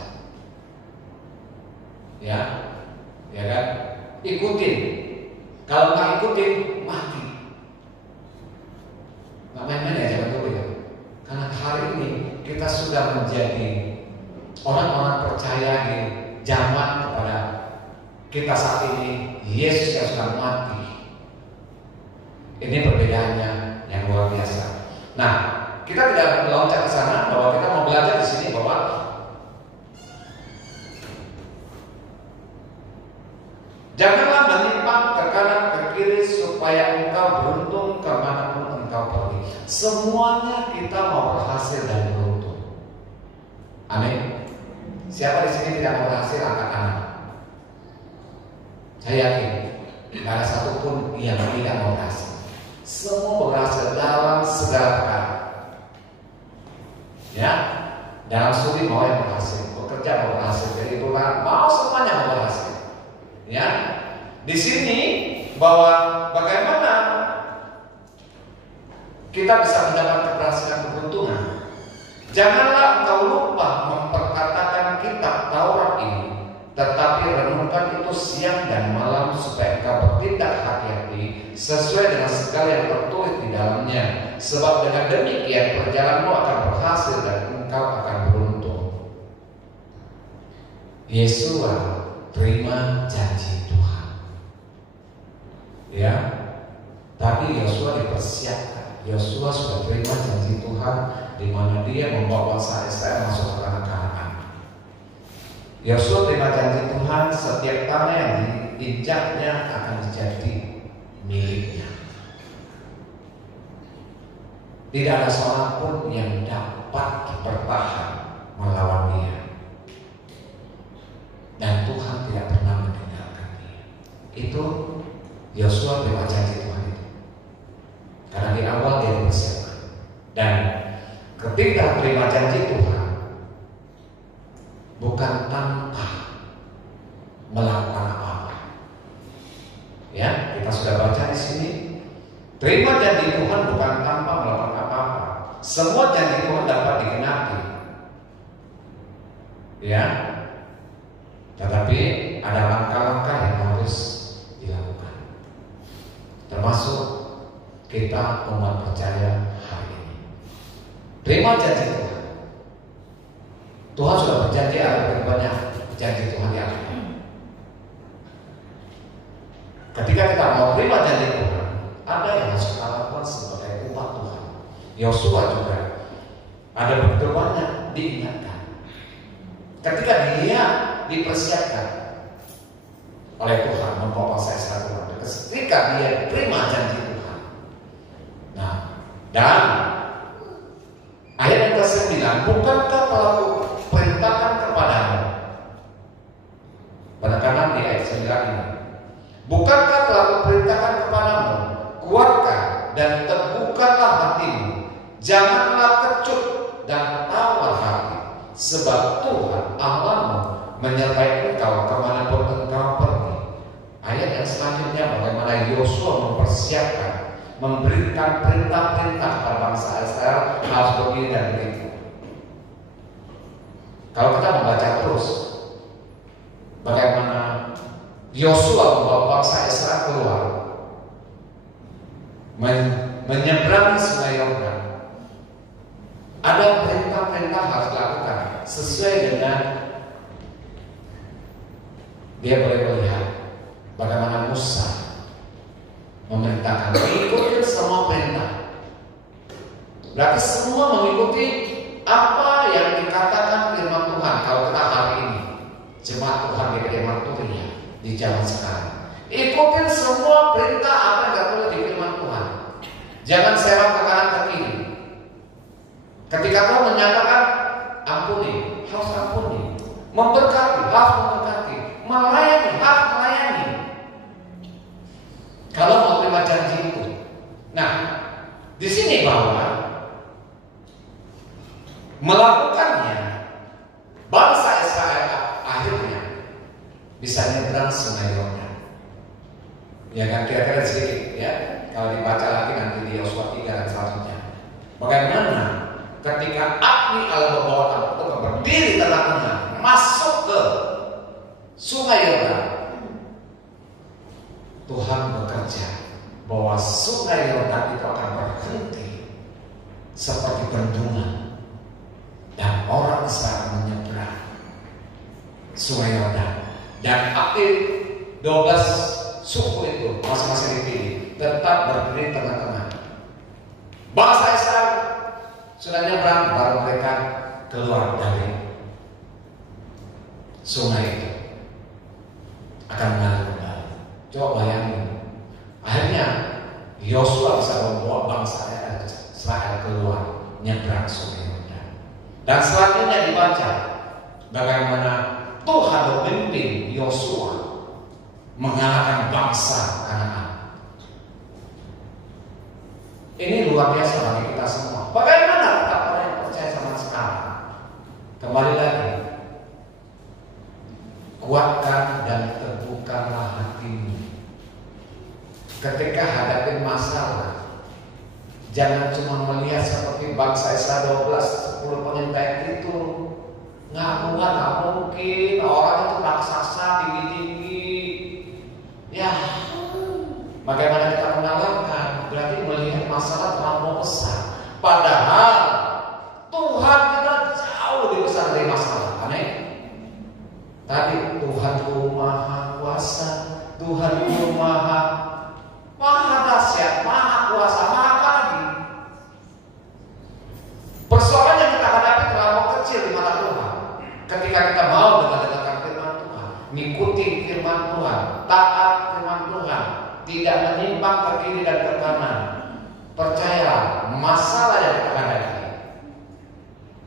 Ya kan? Ikutin. Kalau nggak ikutin, mati. Nggak main-main ya, jangan dulu ya. Karena hari ini kita sudah menjadi orang-orang percaya di zaman kepada kita saat ini, Yesus yang sudah mati. Ini perbedaannya yang luar biasa. Nah, kita tidak meloncat ke sana, bahwa kita mau belajar di sini bahwa janganlah menyimpang ke kanan ke kiri supaya engkau beruntung kemanapun engkau pergi. Semuanya kita mau berhasil dan beruntung. Amin. Siapa di sini tidak mau berhasil, angkat tangan. Saya yakin tidak ada satupun yang tidak mau berhasil. Semua berhasil dalam segala perkara. Ya, dalam studi mau yang berhasil, bekerja mau berhasil, jadi Tuhan mau semuanya mau berhasil. Ya, di sini bahwa bagaimana kita bisa mendapatkan keberhasilan keberuntungan. Janganlah engkau lupa memperkatakan kitab Taurat ini, tetapi renungkan itu siang dan malam supaya engkau bertindak hati-hati sesuai dengan segala yang tertulis di dalamnya. Sebab dengan demikian perjalananmu akan berhasil dan engkau akan beruntung. Yesua terima janji Tuhan. Ya, tapi Yosua dipersiapkan. Yosua sudah terima janji Tuhan, di mana dia membawa bangsa Israel masuk ke tanah Kanaan. Yosua terima janji Tuhan, setiap tanah yang diinjaknya akan menjadi miliknya. Tidak ada seorang pun yang dapat bertahan melawan dia. Dan Tuhan tidak pernah meninggalkan dia. Itu Yosua terima janji Tuhan itu. Karena di awal dia dipersiapkan. Dan ketika terima janji Tuhan, bukan tanpa melakukan apa-apa. Ya, kita sudah baca di sini. Terima janji Tuhan bukan tanpa melakukan apa-apa. Semua janji Tuhan dapat digenapi. Ya. Tetapi ada langkah-langkah yang harus dilakukan. Termasuk kita umat percaya hari ini. Terima janji Tuhan. Tuhan sudah berjanji ada banyak janji Tuhan yang ada. Ketika kita mau terima janji Tuhan, ada yang harus kita lakukan sebagai umat Tuhan. Yosua juga ada begitu banyak diingatkan. Ketika dia dipersiapkan oleh Tuhan membawa bangsa Israel keluar, ketika dia terima janji Tuhan. Nah, dan ayat yang ke-9, bukankah telah kuperintahkan kepadamu? Penekanan di ayat 9 ini. Bukankah telah kuperintahkan kepadamu, kuatkan dan teguhkanlah hatimu, janganlah kecut dan tawar hati, sebab Tuhan Allahmu menyertai engkau kemanapun engkau pergi. Ayat yang selanjutnya bagaimana Yosua mempersiapkan, memberikan perintah-perintah kepada bangsa Israel harus begini dan begitu. Kalau kita membaca terus, bagaimana Yosua membawa bangsa Israel keluar, menyeberangi Sungai Yordan. Ada perintah-perintah harus dilakukan sesuai dengan dia boleh melihat bagaimana Musa memerintahkan mengikuti semua perintah. Berarti semua mengikuti apa yang dikatakan firman Tuhan. Kalau kita hari ini jemaat Tuhan di Prematurnya di zaman sekarang, ikutin semua perintah apa yang dikatakan di firman Tuhan. Jangan serang ke kanan ke kiri. Ketika Tuhan menyatakan ampuni, harus ampuni. Memberkati, harus memberkati. Melayani, harus melayani. Kalau mau terima janji itu. Nah, di sini bahwa melakukannya bangsa Israel akhirnya bisa nyebrang Sungai Yordan. Ya kan, kira-kira sedikit ya. Kalau dibaca lagi nanti di Yosua 3 dan selanjutnya. Bagaimana ketika Agni al-Bawah itu berdiri tengah-tengah masuk ke Sungai Yordan, Tuhan bekerja bahwa Sungai Yordan itu akan berhenti seperti bendungan dan orang Israel menyeberang Sungai Yordan. Dan akhir 12 suku itu masing-masing dipilih tetap berdiri tengah-tengah. Bangsa Israel sudah nyebrang, baru mereka keluar dari sungai itu akan mengalir kembali. Coba bayangin, akhirnya Yosua bisa membawa bangsa Israel keluar nyebrang Sungai Yordan. Dan selanjutnya dibaca bagaimana Tuhan memimpin Yosua mengalahkan bangsa Kanaan. Ini luar biasa bagi kita semua. Bagaimana kita orang yang percaya sama sekarang? Kembali lagi, kuatkan dan teguhkanlah hatimu. Ketika hadapi masalah, jangan cuma melihat seperti bangsa Israel 10 pengintai itu. Nggak mungkin orang itu raksasa tinggi-tinggi. Ya, bagaimana kita mengalahkan? Berarti melihat masalah terlalu besar. Padahal Tuhan kita jauh lebih besar dari masalah. Aneh. Tadi Tuhanku maha kuasa, Tuhanku maha dahsyat, maha kuasa, maha lagi. Persoalan yang kita hadapi terlalu kecil di mata Tuhan. Ketika kita mau mendengarkan firman Tuhan, mengikuti firman Tuhan, taat firman Tuhan, tidak menyimpang ke kiri dan ke kanan, percaya masalah yang kita hadapi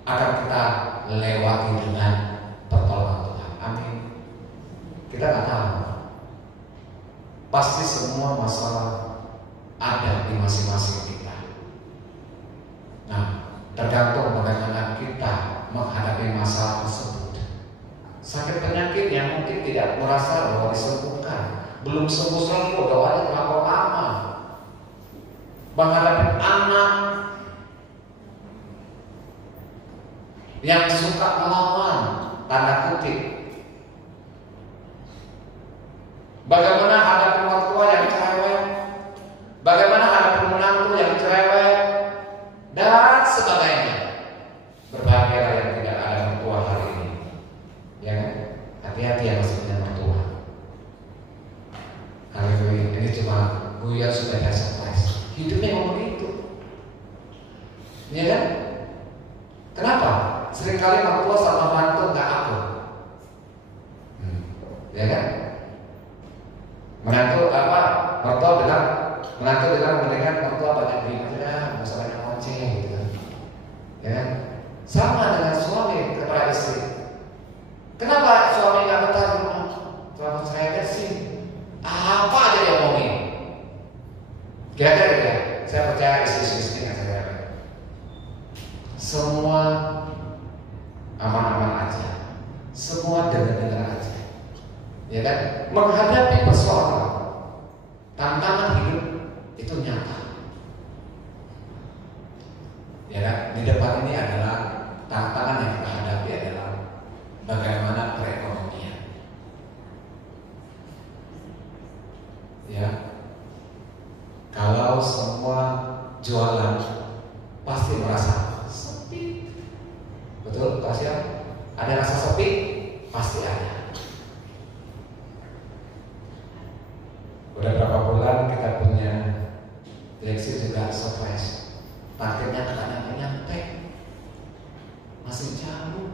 akan kita lewati dengan pertolongan Tuhan. Amin. Kita nggak tahu, pasti semua masalah ada di masing-masing kita. Nah, tergantung bagaimana kita menghadapi masalah tersebut. Sakit penyakit yang mungkin tidak merasa bahwa disembuhkan, belum sembuh-sembuh, doanya terlalu lama. Menghadapi anak yang suka melawan, tanda kutip. Bagaimana hadapi mertua yang cerewet, bagaimana hadapi menantu yang cerewet, dan sebagainya. Berbahagialah yang tidak ada mertua hari ini. Ya, hati-hati yang masih punya mertua. Haleluya. Ini cuma guyon supaya surprise. Hidupnya memang begitu. Ya kan? Kenapa? Seringkali mertua sama mantu nggak akur. Ya kan? Menantu apa? Menantu bilang mendingan mertua banyak diam aja, nggak usah banyak ngoceh gitu kan. Ya kan? Sama dengan suami kepada istri. Kenapa suami nggak betah di rumah? Suami saya sih apa aja dia omongin. Kira-kira ya, saya percaya istri-istri yang saya lihat semua aman-aman aja, semua dengar-dengar aja, ya kan? Menghadapi persoalan, tantangan hidup itu nyata, ya kan? Di depan ini adalah tantangan yang kita hadapi adalah bagaimana perekonomian, ya. Kalau semua jualan pasti merasa sepi, betul pasti ada rasa sepi, pasti ada. Udah berapa bulan kita punya direksi juga stres, targetnya kadang-kadang nyampe, masih jauh,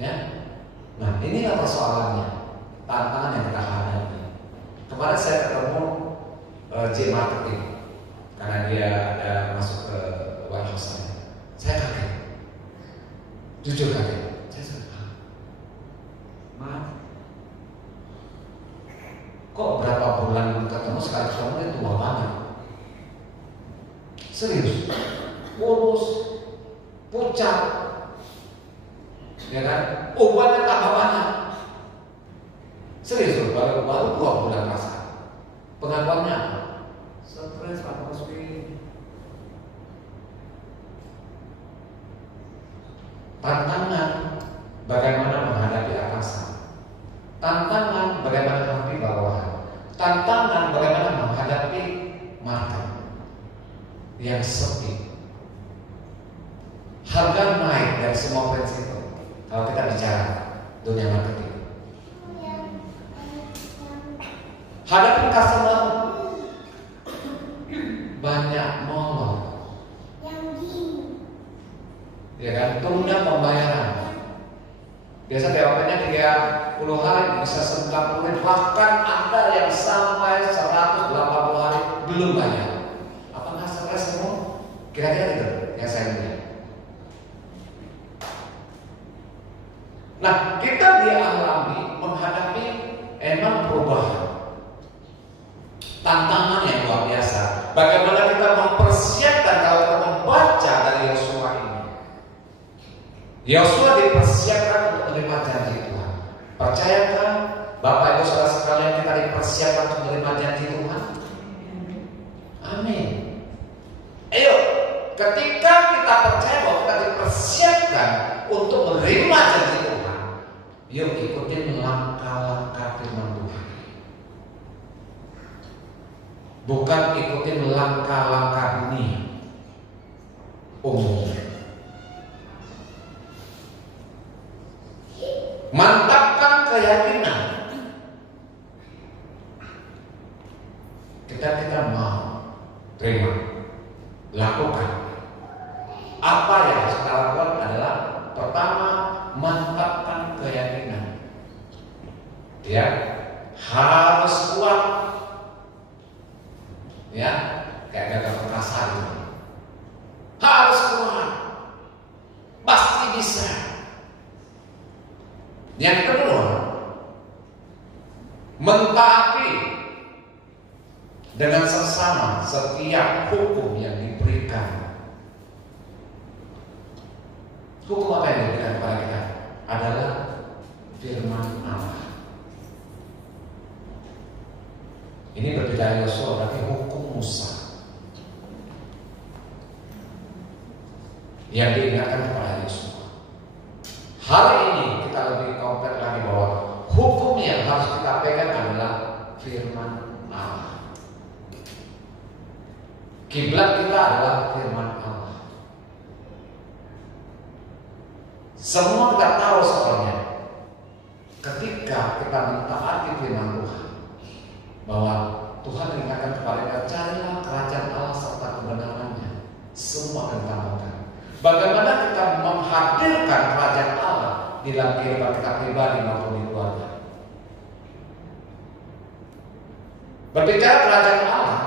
ya. Nah inilah persoalannya, tantangan yang kita hadapi. Kemarin saya ketemu J Marketing karena dia ada masuk ke warehouse saya kaget, jujur kaget. Saya sudah, maaf, kok berapa bulan ketemu sekali ketemu itu tua banget, serius, kurus, pucat, ya kan, ubannya tambah banyak. Serius, baru 2 bulan masa. Pengakuannya apa? Stres Pak Boswi. Tantangan bagaimana menghadapi atasan. Tantangan bagaimana menghadapi bawahan. Tantangan bagaimana menghadapi market yang sepi. Harga naik dari semua prinsip. Kalau kita bicara dunia marketing. Hadapi customer banyak molor, ya kan, tunda pembayaran. Biasa TOP-nya 30 hari bisa 90, bahkan ada yang sampai 180 hari belum bayar. Apakah stres semua? Kira-kira gitu yang saya lihat. Nah, kita dialami menghadapi emang perubahan. Tantangan yang luar biasa. Bagaimana kita mempersiapkan kalau kita membaca dari Yosua ini. Yosua dipersiapkan untuk menerima janji Tuhan. Percayakah Bapak Ibu Saudara sekalian kita dipersiapkan untuk menerima janji Tuhan? Amin. Ayo, ketika kita percaya bahwa kita dipersiapkan untuk menerima janji Tuhan, yuk ikutin langkah-langkah firman Tuhan. Bukan ikutin langkah-langkah dunia umum. Mantapkan keyakinan. Kita mau terima, lakukan. Apa yang harus kita lakukan adalah pertama, mantapkan keyakinan. Ya, harus kuat. Ya, kayak gagal perkasa itu. Harus kuat, pasti bisa. Yang kedua, mentaati dengan seksama setiap hukum yang diberikan. Hukum apa yang diberikan kepada kita adalah firman Allah. Ini berbicara Yosua berarti hukum Musa yang diingatkan kepada Yosua. Hari ini kita lebih konkret lagi bahwa hukum yang harus kita pegang adalah firman Allah. Kiblat kita adalah firman Allah. Semua kita tahu soalnya ketika kita mentaati firman Tuhan bahwa Tuhan ingatkan kepada kita, carilah kerajaan Allah serta kebenarannya, semua akan ditambahkan. Bagaimana kita menghadirkan kerajaan Allah di dalam kehidupan kita pribadi maupun di keluarga. Berbicara kerajaan Allah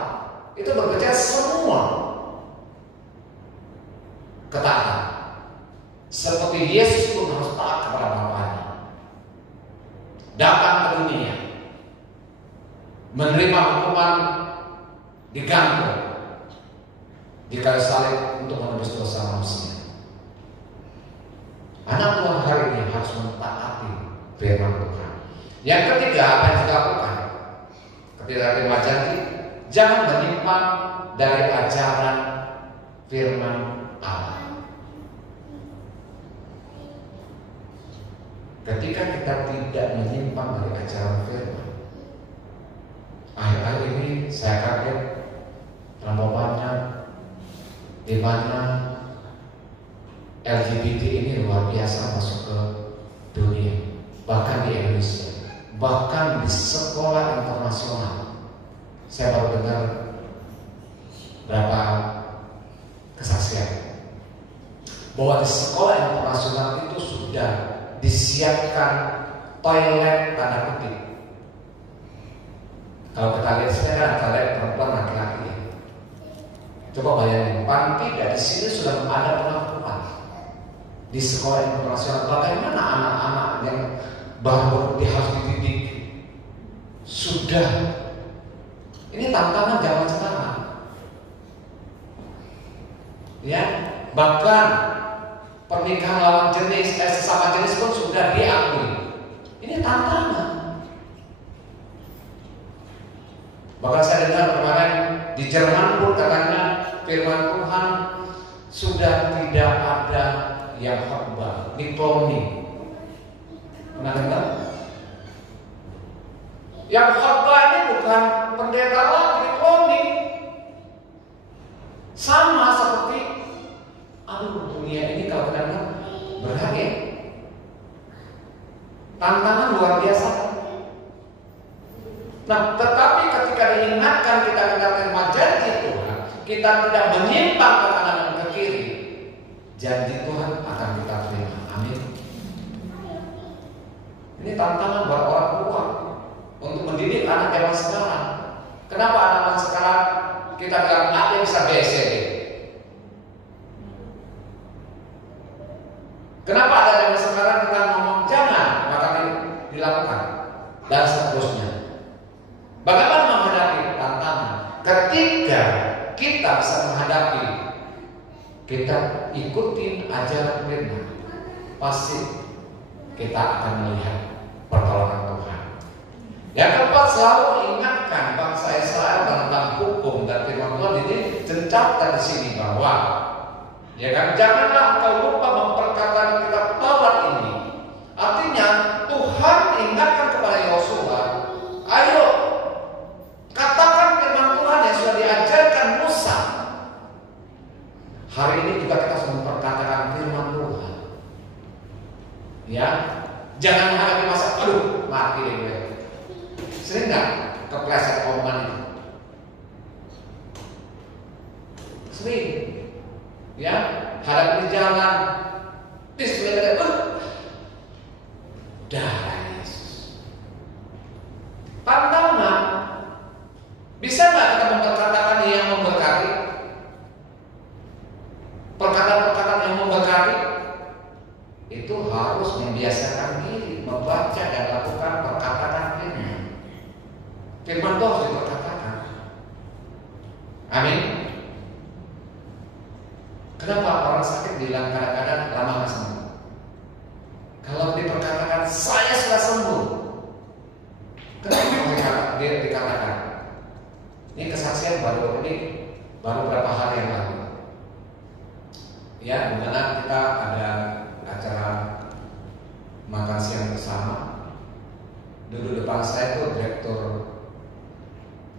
itu berbicara semua ketaatan. Seperti Yesus pun harus taat kepada Bapaknya, datang ke dunia, menerima hukuman digantung di kayu salib untuk menebus dosa manusia. Anak Tuhan hari ini harus mentaati firman Tuhan. Yang ketiga, apa yang kita lakukan ketika terima janji? Jangan menyimpang dari ajaran firman Allah. Ketika kita tidak menyimpang dari ajaran firman, akhir-akhir ini saya kaget terlalu banyak di mana LGBT ini luar biasa masuk ke dunia, bahkan di Indonesia, bahkan di sekolah internasional. Saya baru dengar berapa kesaksian bahwa di sekolah internasional itu sudah disiapkan toilet tanda kutip. Kalau kita lihat sini kan toilet perempuan laki-laki. Coba bayangin, paling tidak di sini sudah ada perempuan di sekolah internasional. Bagaimana anak-anak yang baru harus dididik sudah? Ini tantangan zaman sekarang. Ya, bahkan pernikahan lawan jenis, sesama jenis pun sudah diakui. Ini tantangan. Bahkan saya dengar kemarin di Jerman pun katanya firman Tuhan sudah tidak ada yang khotbah, dikloni. Pernah dengar? Yang khotbah ini bukan pendeta lagi, dikloni. Sama seperti dunia ini kalau kita lihat berat ya. Tantangan luar biasa. Nah, tetapi ketika diingatkan kita terima janji Tuhan, kita tidak menyimpang ke kanan dan ke kiri, janji Tuhan akan kita terima. Amin. Ini tantangan buat orang tua untuk mendidik anak zaman sekarang. Kenapa anak-anak sekarang kita bilang ada yang bisa BSD? Kenapa ada zaman sekarang kita ngomong jangan, maka dilakukan dan seterusnya. Bagaimana menghadapi tantangan? Ketika kita bisa menghadapi, kita ikutin ajaran firman, pasti kita akan melihat pertolongan Tuhan. Yang keempat, selalu ingatkan bangsa Israel tentang hukum dan firman Tuhan. Ini dicatat di sini bahwa ya kan, janganlah engkau lupa memperkatakan kitab Taurat ini. Artinya Tuhan ingatkan kepada Yosua, ayo katakan firman Tuhan yang sudah diajarkan Musa. Hari ini juga kita harus memperkatakan firman Tuhan. Ya, jangan menghadapi masa, aduh mati deh gue. Sering nggak kepleset omongan itu? Sering. Ya, hadapi di jalan, bismillah, darah Yesus. Tantangan, bisa nggak kita memperkatakan yang memberkati? Perkataan-perkataan yang memberkati itu harus membiasakan diri membaca dan lakukan perkataan firman. Firman itu harus diperkatakan. Amin. Kenapa orang sakit bilang kadang-kadang lama nggak sembuh? Kalau diperkatakan saya sudah sembuh, kenapa dia dikatakan? Ini kesaksian baru berapa hari yang lalu. Ya, dimana kita ada acara makan siang bersama. Duduk depan saya itu direktur,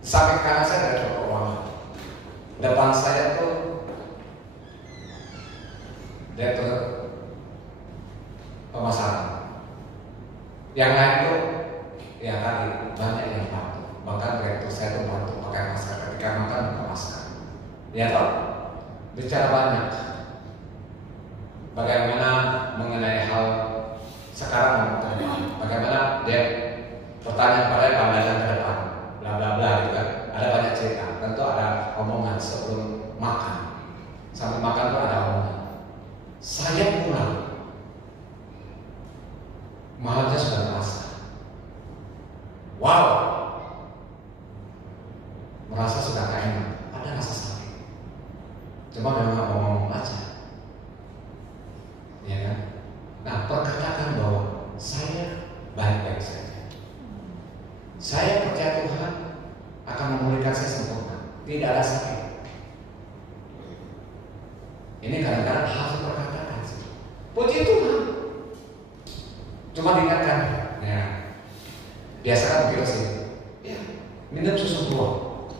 samping kanan saya direktur keuangan, depan saya itu direktur pemasaran. Yang lain itu ya tadi banyak yang bantu. Bahkan direktur saya itu bantu pakai masker ketika makan pakai masker. Ya toh, bicara banyak. Bagaimana mengenai hal sekarang dan ke depan. Bagaimana dia pertanyaan pada pandangan ke depan, bla bla bla gitu kan. Ada banyak cerita. Tentu ada omongan sebelum makan. Sambil makan itu ada omongan. Saya pulang, malamnya sudah terasa. Wow, merasa sudah gak enak, ada rasa sakit. Cuma memang ngomong aja, ya kan? Nah, perkatakan bahwa saya baik-baik saja. Saya percaya Tuhan akan memulihkan saya sempurna, tidak ada sakit. Ini kadang-kadang harus perkatakan. Puji Tuhan. Cuma diingatkan, ya. Biasa kan begitu sih. Ya, minum susu beruang.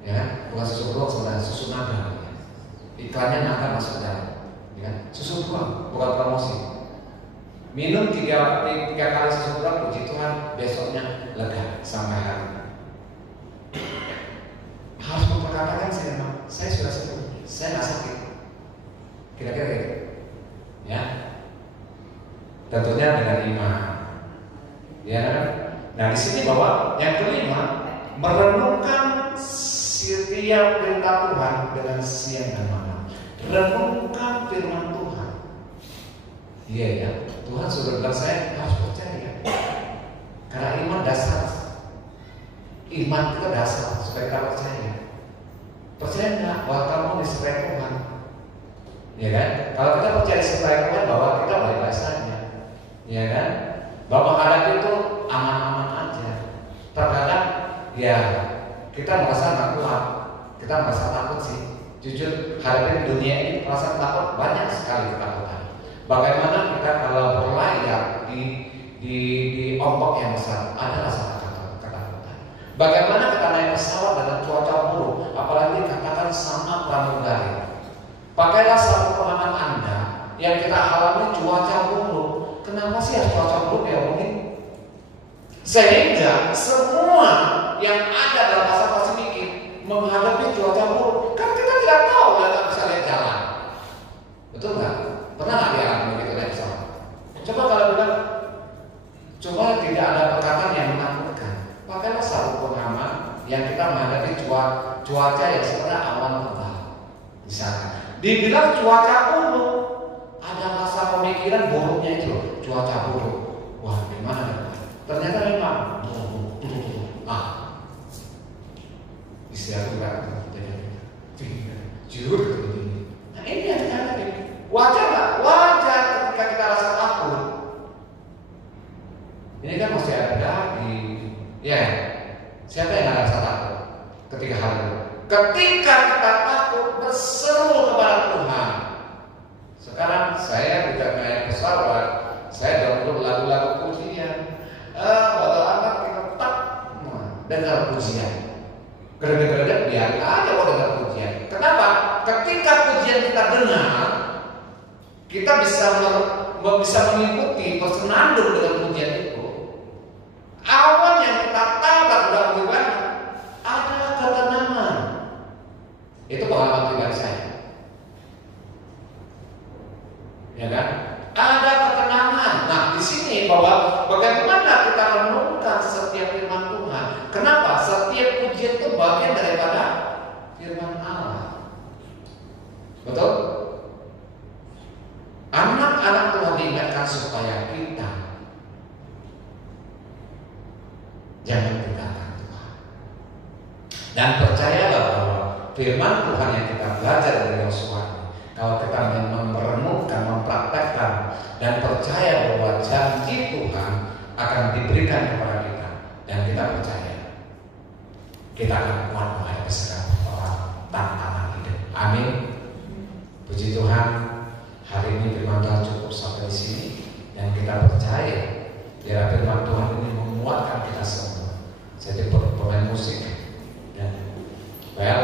Ya, bukan susu beruang sebenarnya susu naga. Iklannya naga masuk ke dalam. Ya, susu beruang, bukan promosi. Minum 3 kali susu beruang, puji Tuhan, besoknya lega sampai hari. Harus memperkatakan saya sudah sembuh, saya nggak sakit. Kira-kira gitu. Ya. Tentunya dengan iman. Ya kan? Nah, di sini bahwa yang kelima, merenungkan setiap perintah Tuhan dengan siang dan malam. Renungkan firman Tuhan. Iya ya, Tuhan sudah bilang saya harus percaya. Karena iman dasar. Iman itu dasar supaya kita percaya. Percaya nggak bahwa kamu disertai Tuhan? Ya kan? Kalau kita percaya disertai Tuhan bahwa kita baik-baik saja. Ya kan? Bahwa menghadapi itu aman-aman aja. Terkadang ya kita merasa nggak kuat, kita merasa takut sih. Jujur hadapi dunia ini merasa takut, banyak sekali ketakutan. Bagaimana kita kalau berlayar di ombak yang besar, ada rasa ketakutan. Bagaimana kita naik pesawat dengan cuaca buruk, apalagi katakan sama pramugari. Pakailah satu pemahaman Anda yang kita alami cuaca buruk. Kenapa sih harus cuaca buruk ya mungkin? Sehingga semua yang ada dalam masa Pasifik menghadapi cuaca buruk, kan kita tidak tahu ya, nggak bisa lihat jalan. Betul nggak? Pernah nggak dialami begitu naik pesawat? Coba kalau bilang, coba tidak ada perkataan yang menakutkan. Pakailah satu pengaman yang kita menghadapi cuaca yang sebenarnya awan tebal. Misalnya, dibilang cuaca buruk, ada rasa pemikiran buruknya itu, cuaca buruk. Wah, gimana? Ternyata memang istilah juga jujur. Nah ini yang kita hadapi. Wajar nggak? Wajar ketika kita rasa takut. Ini kan masih ada daging. Ya, siapa yang nggak rasa takut ketika hal itu? Ketika kita takut berseru kepada Tuhan. Sekarang saya tidak naik pesawat, saya download lagu-lagu pujian. Walau amat kita tak dengar pujian. Kadang-kadang biar aja kalau dengar pujian. Kenapa? Ketika pujian kita dengar, kita bisa mengikuti bersenandung dengan pujian itu. Awan yang kita tabrak udah adalah ketenangan. Itu pengalaman pribadi saya. Ya kan? Ada ketenangan. Nah, di sini bahwa bagaimana kita menemukan setiap firman Tuhan. Kenapa? Setiap pujian itu bagian daripada firman Allah. Betul? Anak-anak Tuhan diingatkan supaya kita jangan tinggalkan Tuhan. Dan percayalah bahwa firman Tuhan yang kita belajar dari Yosua, kalau kita memang merenungkan, mempraktekkan, dan percaya bahwa janji Tuhan akan diberikan kepada kita, dan kita percaya, kita akan kuat menghadapi segala tantangan hidup. Amin. Puji Tuhan, hari ini firman Tuhan cukup sampai di sini dan kita percaya biar firman Tuhan ini menguatkan kita semua. Jadi pemain musik dan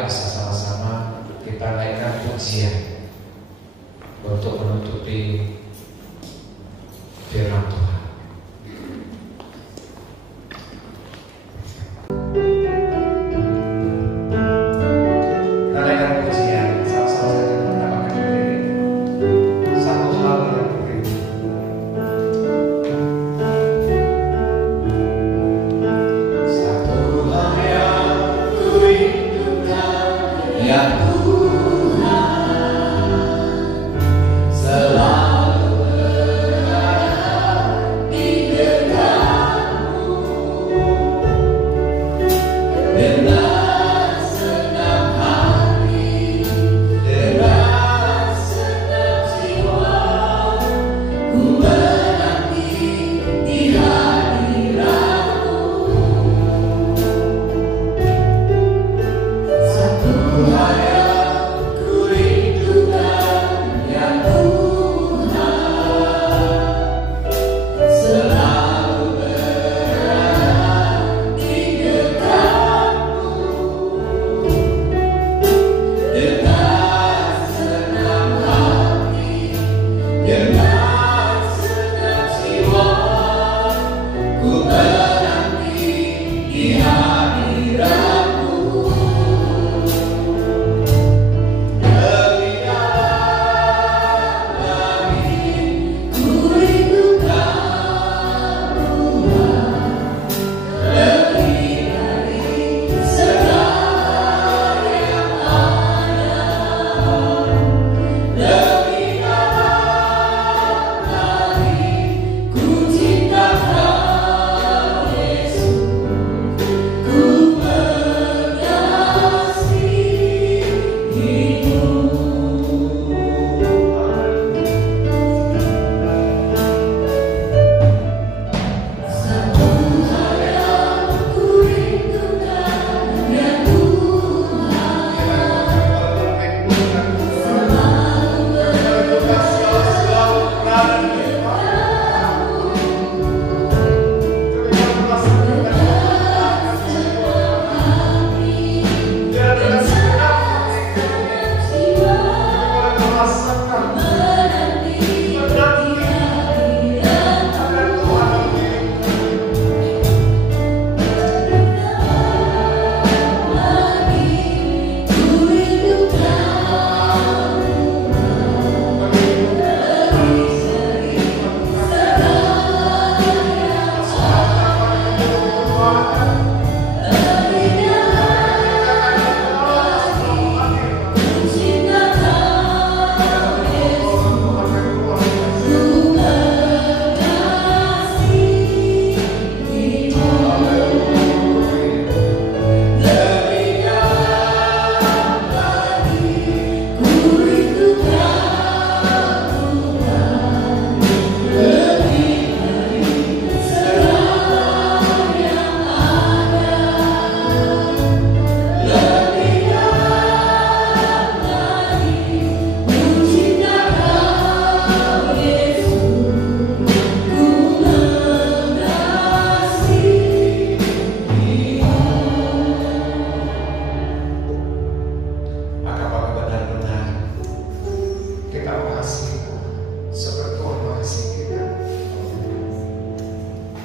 bisa sama-sama kita naikkan pujian untuk menutupi firman Tuhan. Kita naikkan pujian sama-sama saja kita pakai berdiri. Satu hal yang berbeda. Satu hal yang ku rindukan, ya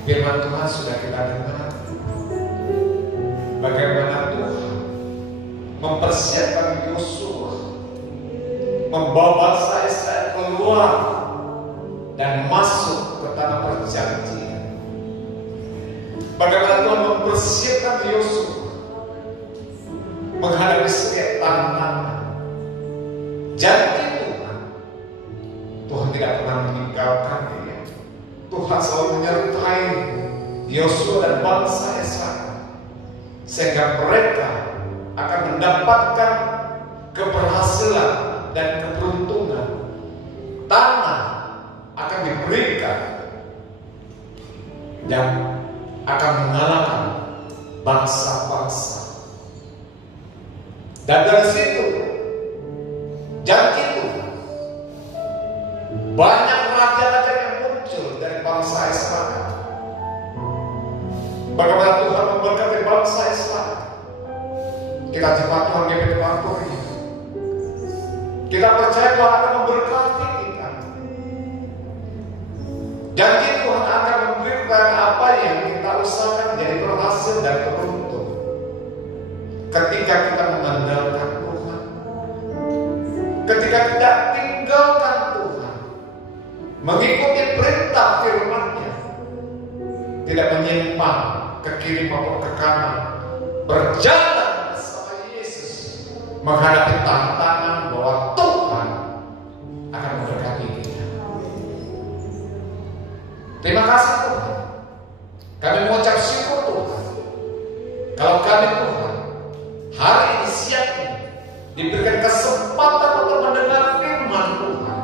Firman Tuhan sudah kita dengar bagaimana Tuhan mempersiapkan Yosua membawa bangsa Israel keluar dan masuk ke tanah perjanjian. Bagaimana Tuhan mempersiapkan Yosua menghadapi setiap tantangan. Janji Tuhan tidak pernah meninggalkan dia. Tuhan selalu menyertai Yosua dan bangsa Israel sehingga mereka akan mendapatkan keberhasilan dan keberuntungan. Tanah akan diberikan dan akan mengalahkan bangsa-bangsa Dan dari situ janji Tuhan, banyak raja-raja yang muncul dari bangsa Israel. Bagaimana Tuhan memberkati bangsa Israel. Kita jemaat Tuhan GBT Bangpuri, kita percaya Tuhan akan memberkati kita. Janji Tuhan akan memberikan apa yang kita usahakan jadi berhasil dan beruntung ketika kita mengandalkan Tuhan, ketika tidak tinggalkan Tuhan, mengikuti perintah firman-Nya, tidak menyimpang ke kiri maupun ke kanan, berjalan bersama Yesus menghadapi tantangan bahwa Tuhan akan memberkati kita. Terima kasih Tuhan. Kami mengucap syukur Tuhan, kalau kami Tuhan hari ini siang ini diberikan kesempatan untuk mendengar firman Tuhan,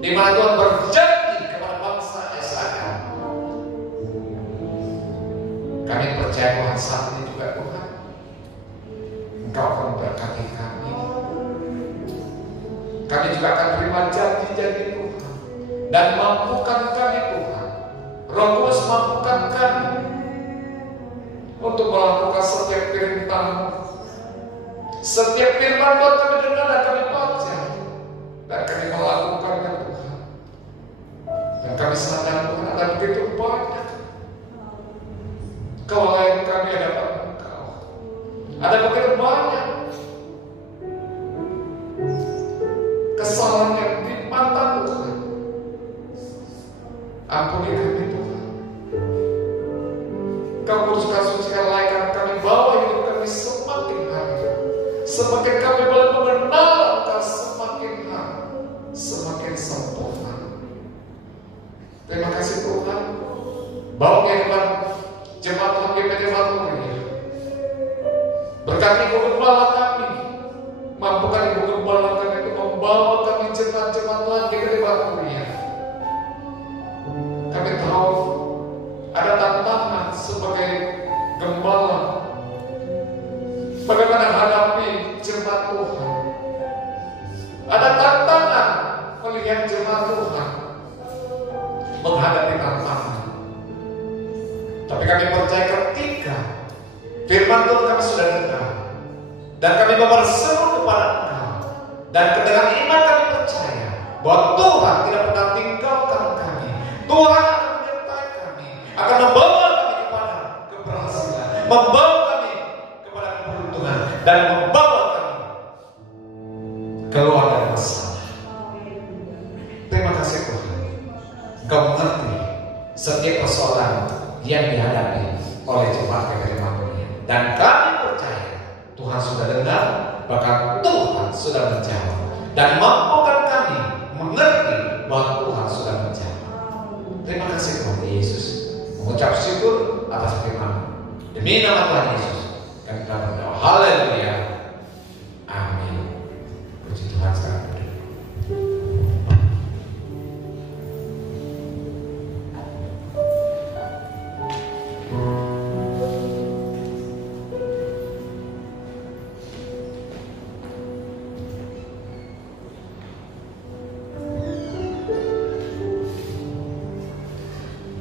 di mana Tuhan berjanji kepada bangsa Israel. Kami percaya Tuhan saat ini juga Tuhan, Engkau akan memberkati kami. Kami juga akan terima janji-janji Tuhan dan mampukan kami Tuhan. Roh Kudus mampukan kami untuk melakukan setiap perintah-Mu. Setiap firman Tuhan kami dengar dan kami baca dan kami melakukannya Tuhan. Dan kami sadar Tuhan ada begitu banyak kelalaian kami hadapan Engkau. Ada begitu banyak kesalahan yang dipandang Tuhan. Ampuni kami Tuhan. Kau kuduskan, sucikan, laikan kami, bawa hidup kami semakin hari. Semakin kami boleh mengenal Engkau semakin hari, semakin sempurna. Terima kasih Tuhan. Bawa kehidupan jemaat Tuhan GBT Bangpuri. Berkati Ibu Gembala kami, mampukan Ibu Gembala kami untuk membawa kami jemaat-jemaat Tuhan GBT Bangpuri. Kami tahu ada tantangan sebagai gembala. Bagaimana hadapi jemaat Tuhan? Ada tantangan melihat jemaat Tuhan menghadapi tantangan. Tapi kami percaya ketika firman Tuhan kami sudah dengar dan kami berseru kepada Engkau, dan dengan iman kami percaya bahwa Tuhan tidak pernah tinggalkan kami. Tuhan akan menyertai kami, akan membawa kami kepada keberhasilan, membawa kami kepada keberuntungan, dan membawa kami keluar dari masalah. Terima kasih Tuhan, Engkau mengerti setiap persoalan yang dihadapi oleh jemaat GBT Bangpuri, dan kami percaya Tuhan sudah dengar, bahkan Tuhan sudah menjawab, dan mampukan kami mengerti bahwa Tuhan sudah menjawab. Terima kasih Tuhan Yesus. Mengucap syukur atas firman. Demi nama Tuhan Yesus kami telah berdoa. Haleluya. Amin. Puji Tuhan sekarang.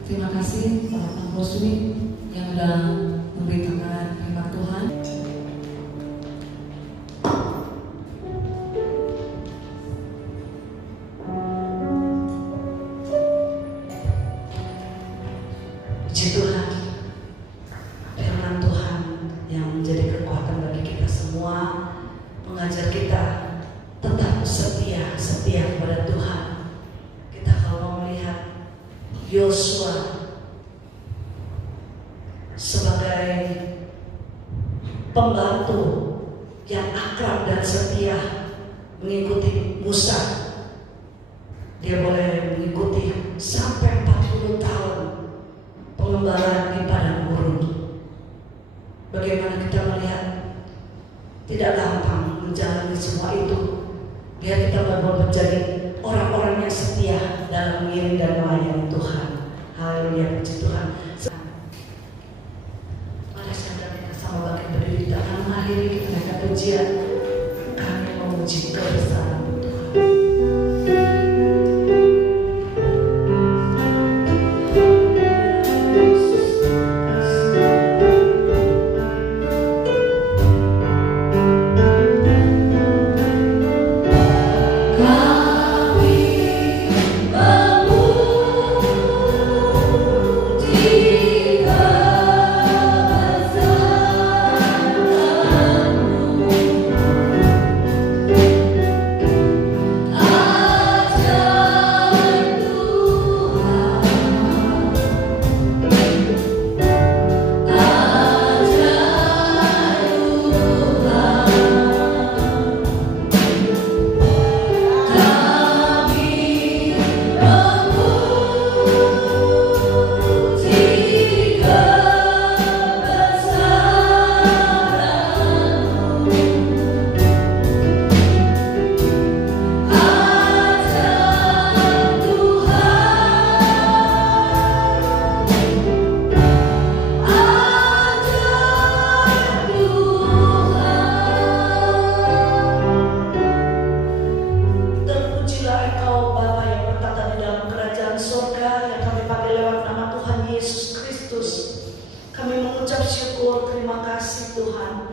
Terima kasih para pengurusmi yang sudah memberitakan firman Tuhan. Puji Tuhan, firman Tuhan yang menjadi kekuatan bagi kita semua, mengajar kita tetap setia kepada Tuhan. Kita kalau melihat Yosua sebagai pembantu yang akrab dan setia mengikuti Musa, dia boleh mengikuti sampai 40 tahun pengembalaan di padang gurun. Bagaimana kita melihat tidak gampang menjalani semua itu, biar kita baru menjadi orang-orang yang setia dalam mengiring dan melayani Tuhan. Haleluya, puji Tuhan. Mari saudara kita sama bangkit berdiri, kita akan mengakhiri kita naikkan pujian. memuji kebesaran Tuhan.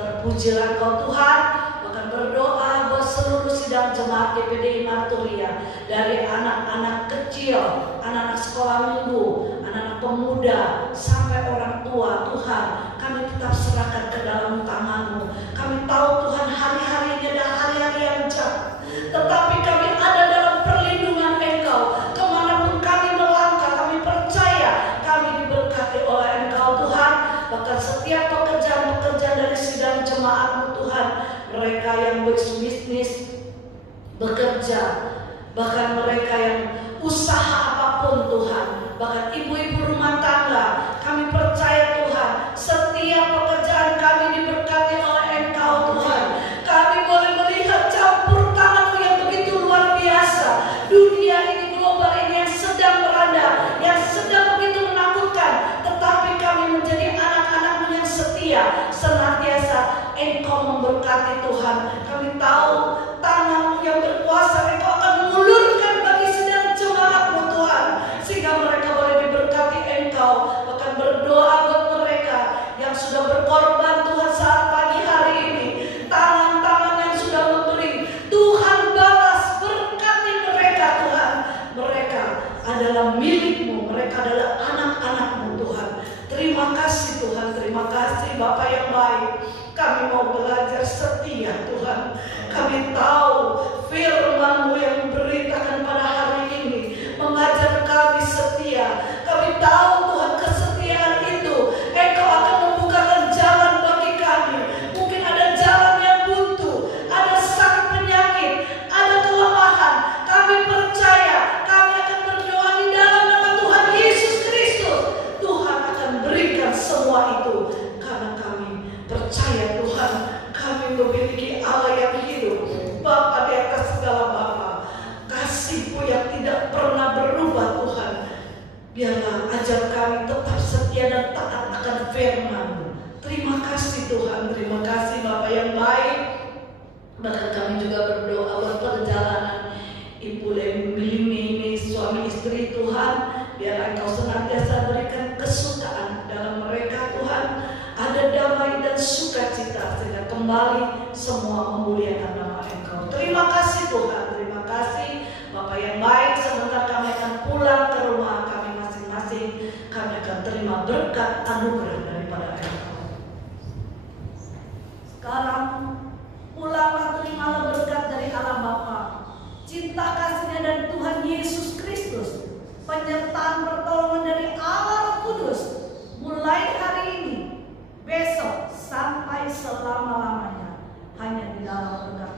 Terpujilah Engkau Tuhan, bahkan berdoa buat seluruh sidang jemaat GPDI Marturia, dari anak-anak kecil, anak-anak sekolah minggu, anak-anak pemuda, sampai orang tua. Tuhan, kami tetap serahkan ke dalam tangan-Mu. Kami tahu Tuhan, hari-hari ini adalah hari-hari yang jahat, tetapi kami ada dalam perlindungan Engkau. Kemanapun kami melangkah, kami percaya kami diberkati oleh Engkau Tuhan. Bahkan setiap pekerjaan-pekerjaan dari sidang jemaat-Mu Tuhan, mereka yang berbisnis, bekerja, bahkan mereka yang usaha apapun Tuhan, bahkan ibu-ibu rumah tangga, kami percaya Tuhan, setiap pekerjaan kami diberkati oleh Engkau Tuhan. Kami boleh melihat campur tangan-Mu yang begitu luar biasa. Dunia ini, global ini yang sedang melanda, yang sedang begitu menakutkan, tetapi kami menjadi anak-anak-Mu yang setia. Senantiasa Engkau memberkati Tuhan. Kami tahu tangan-Mu yang berkuasa, Engkau akan mengulurkan bagi sidang jemaat-Mu Tuhan, sehingga mereka boleh diberkati Engkau. Bahkan berdoa kami juga berdoa buat perjalanan Ibu Lini ini, suami istri Tuhan. Biar Engkau senantiasa berikan kesukaan dalam mereka Tuhan. Ada damai dan sukacita sehingga kembali semua memuliakan nama Engkau. Terima kasih Tuhan, terima kasih Bapak yang baik. Sebentar kami akan pulang ke rumah kami masing-masing. Kami akan terima berkat anugerah daripada Engkau. Sekarang pulanglah, terimalah berkat dari Allah Bapa, cinta kasihnya dari Tuhan Yesus Kristus, penyertaan pertolongan dari Allah Kudus, mulai hari ini, besok, sampai selama-lamanya, hanya di dalam berkat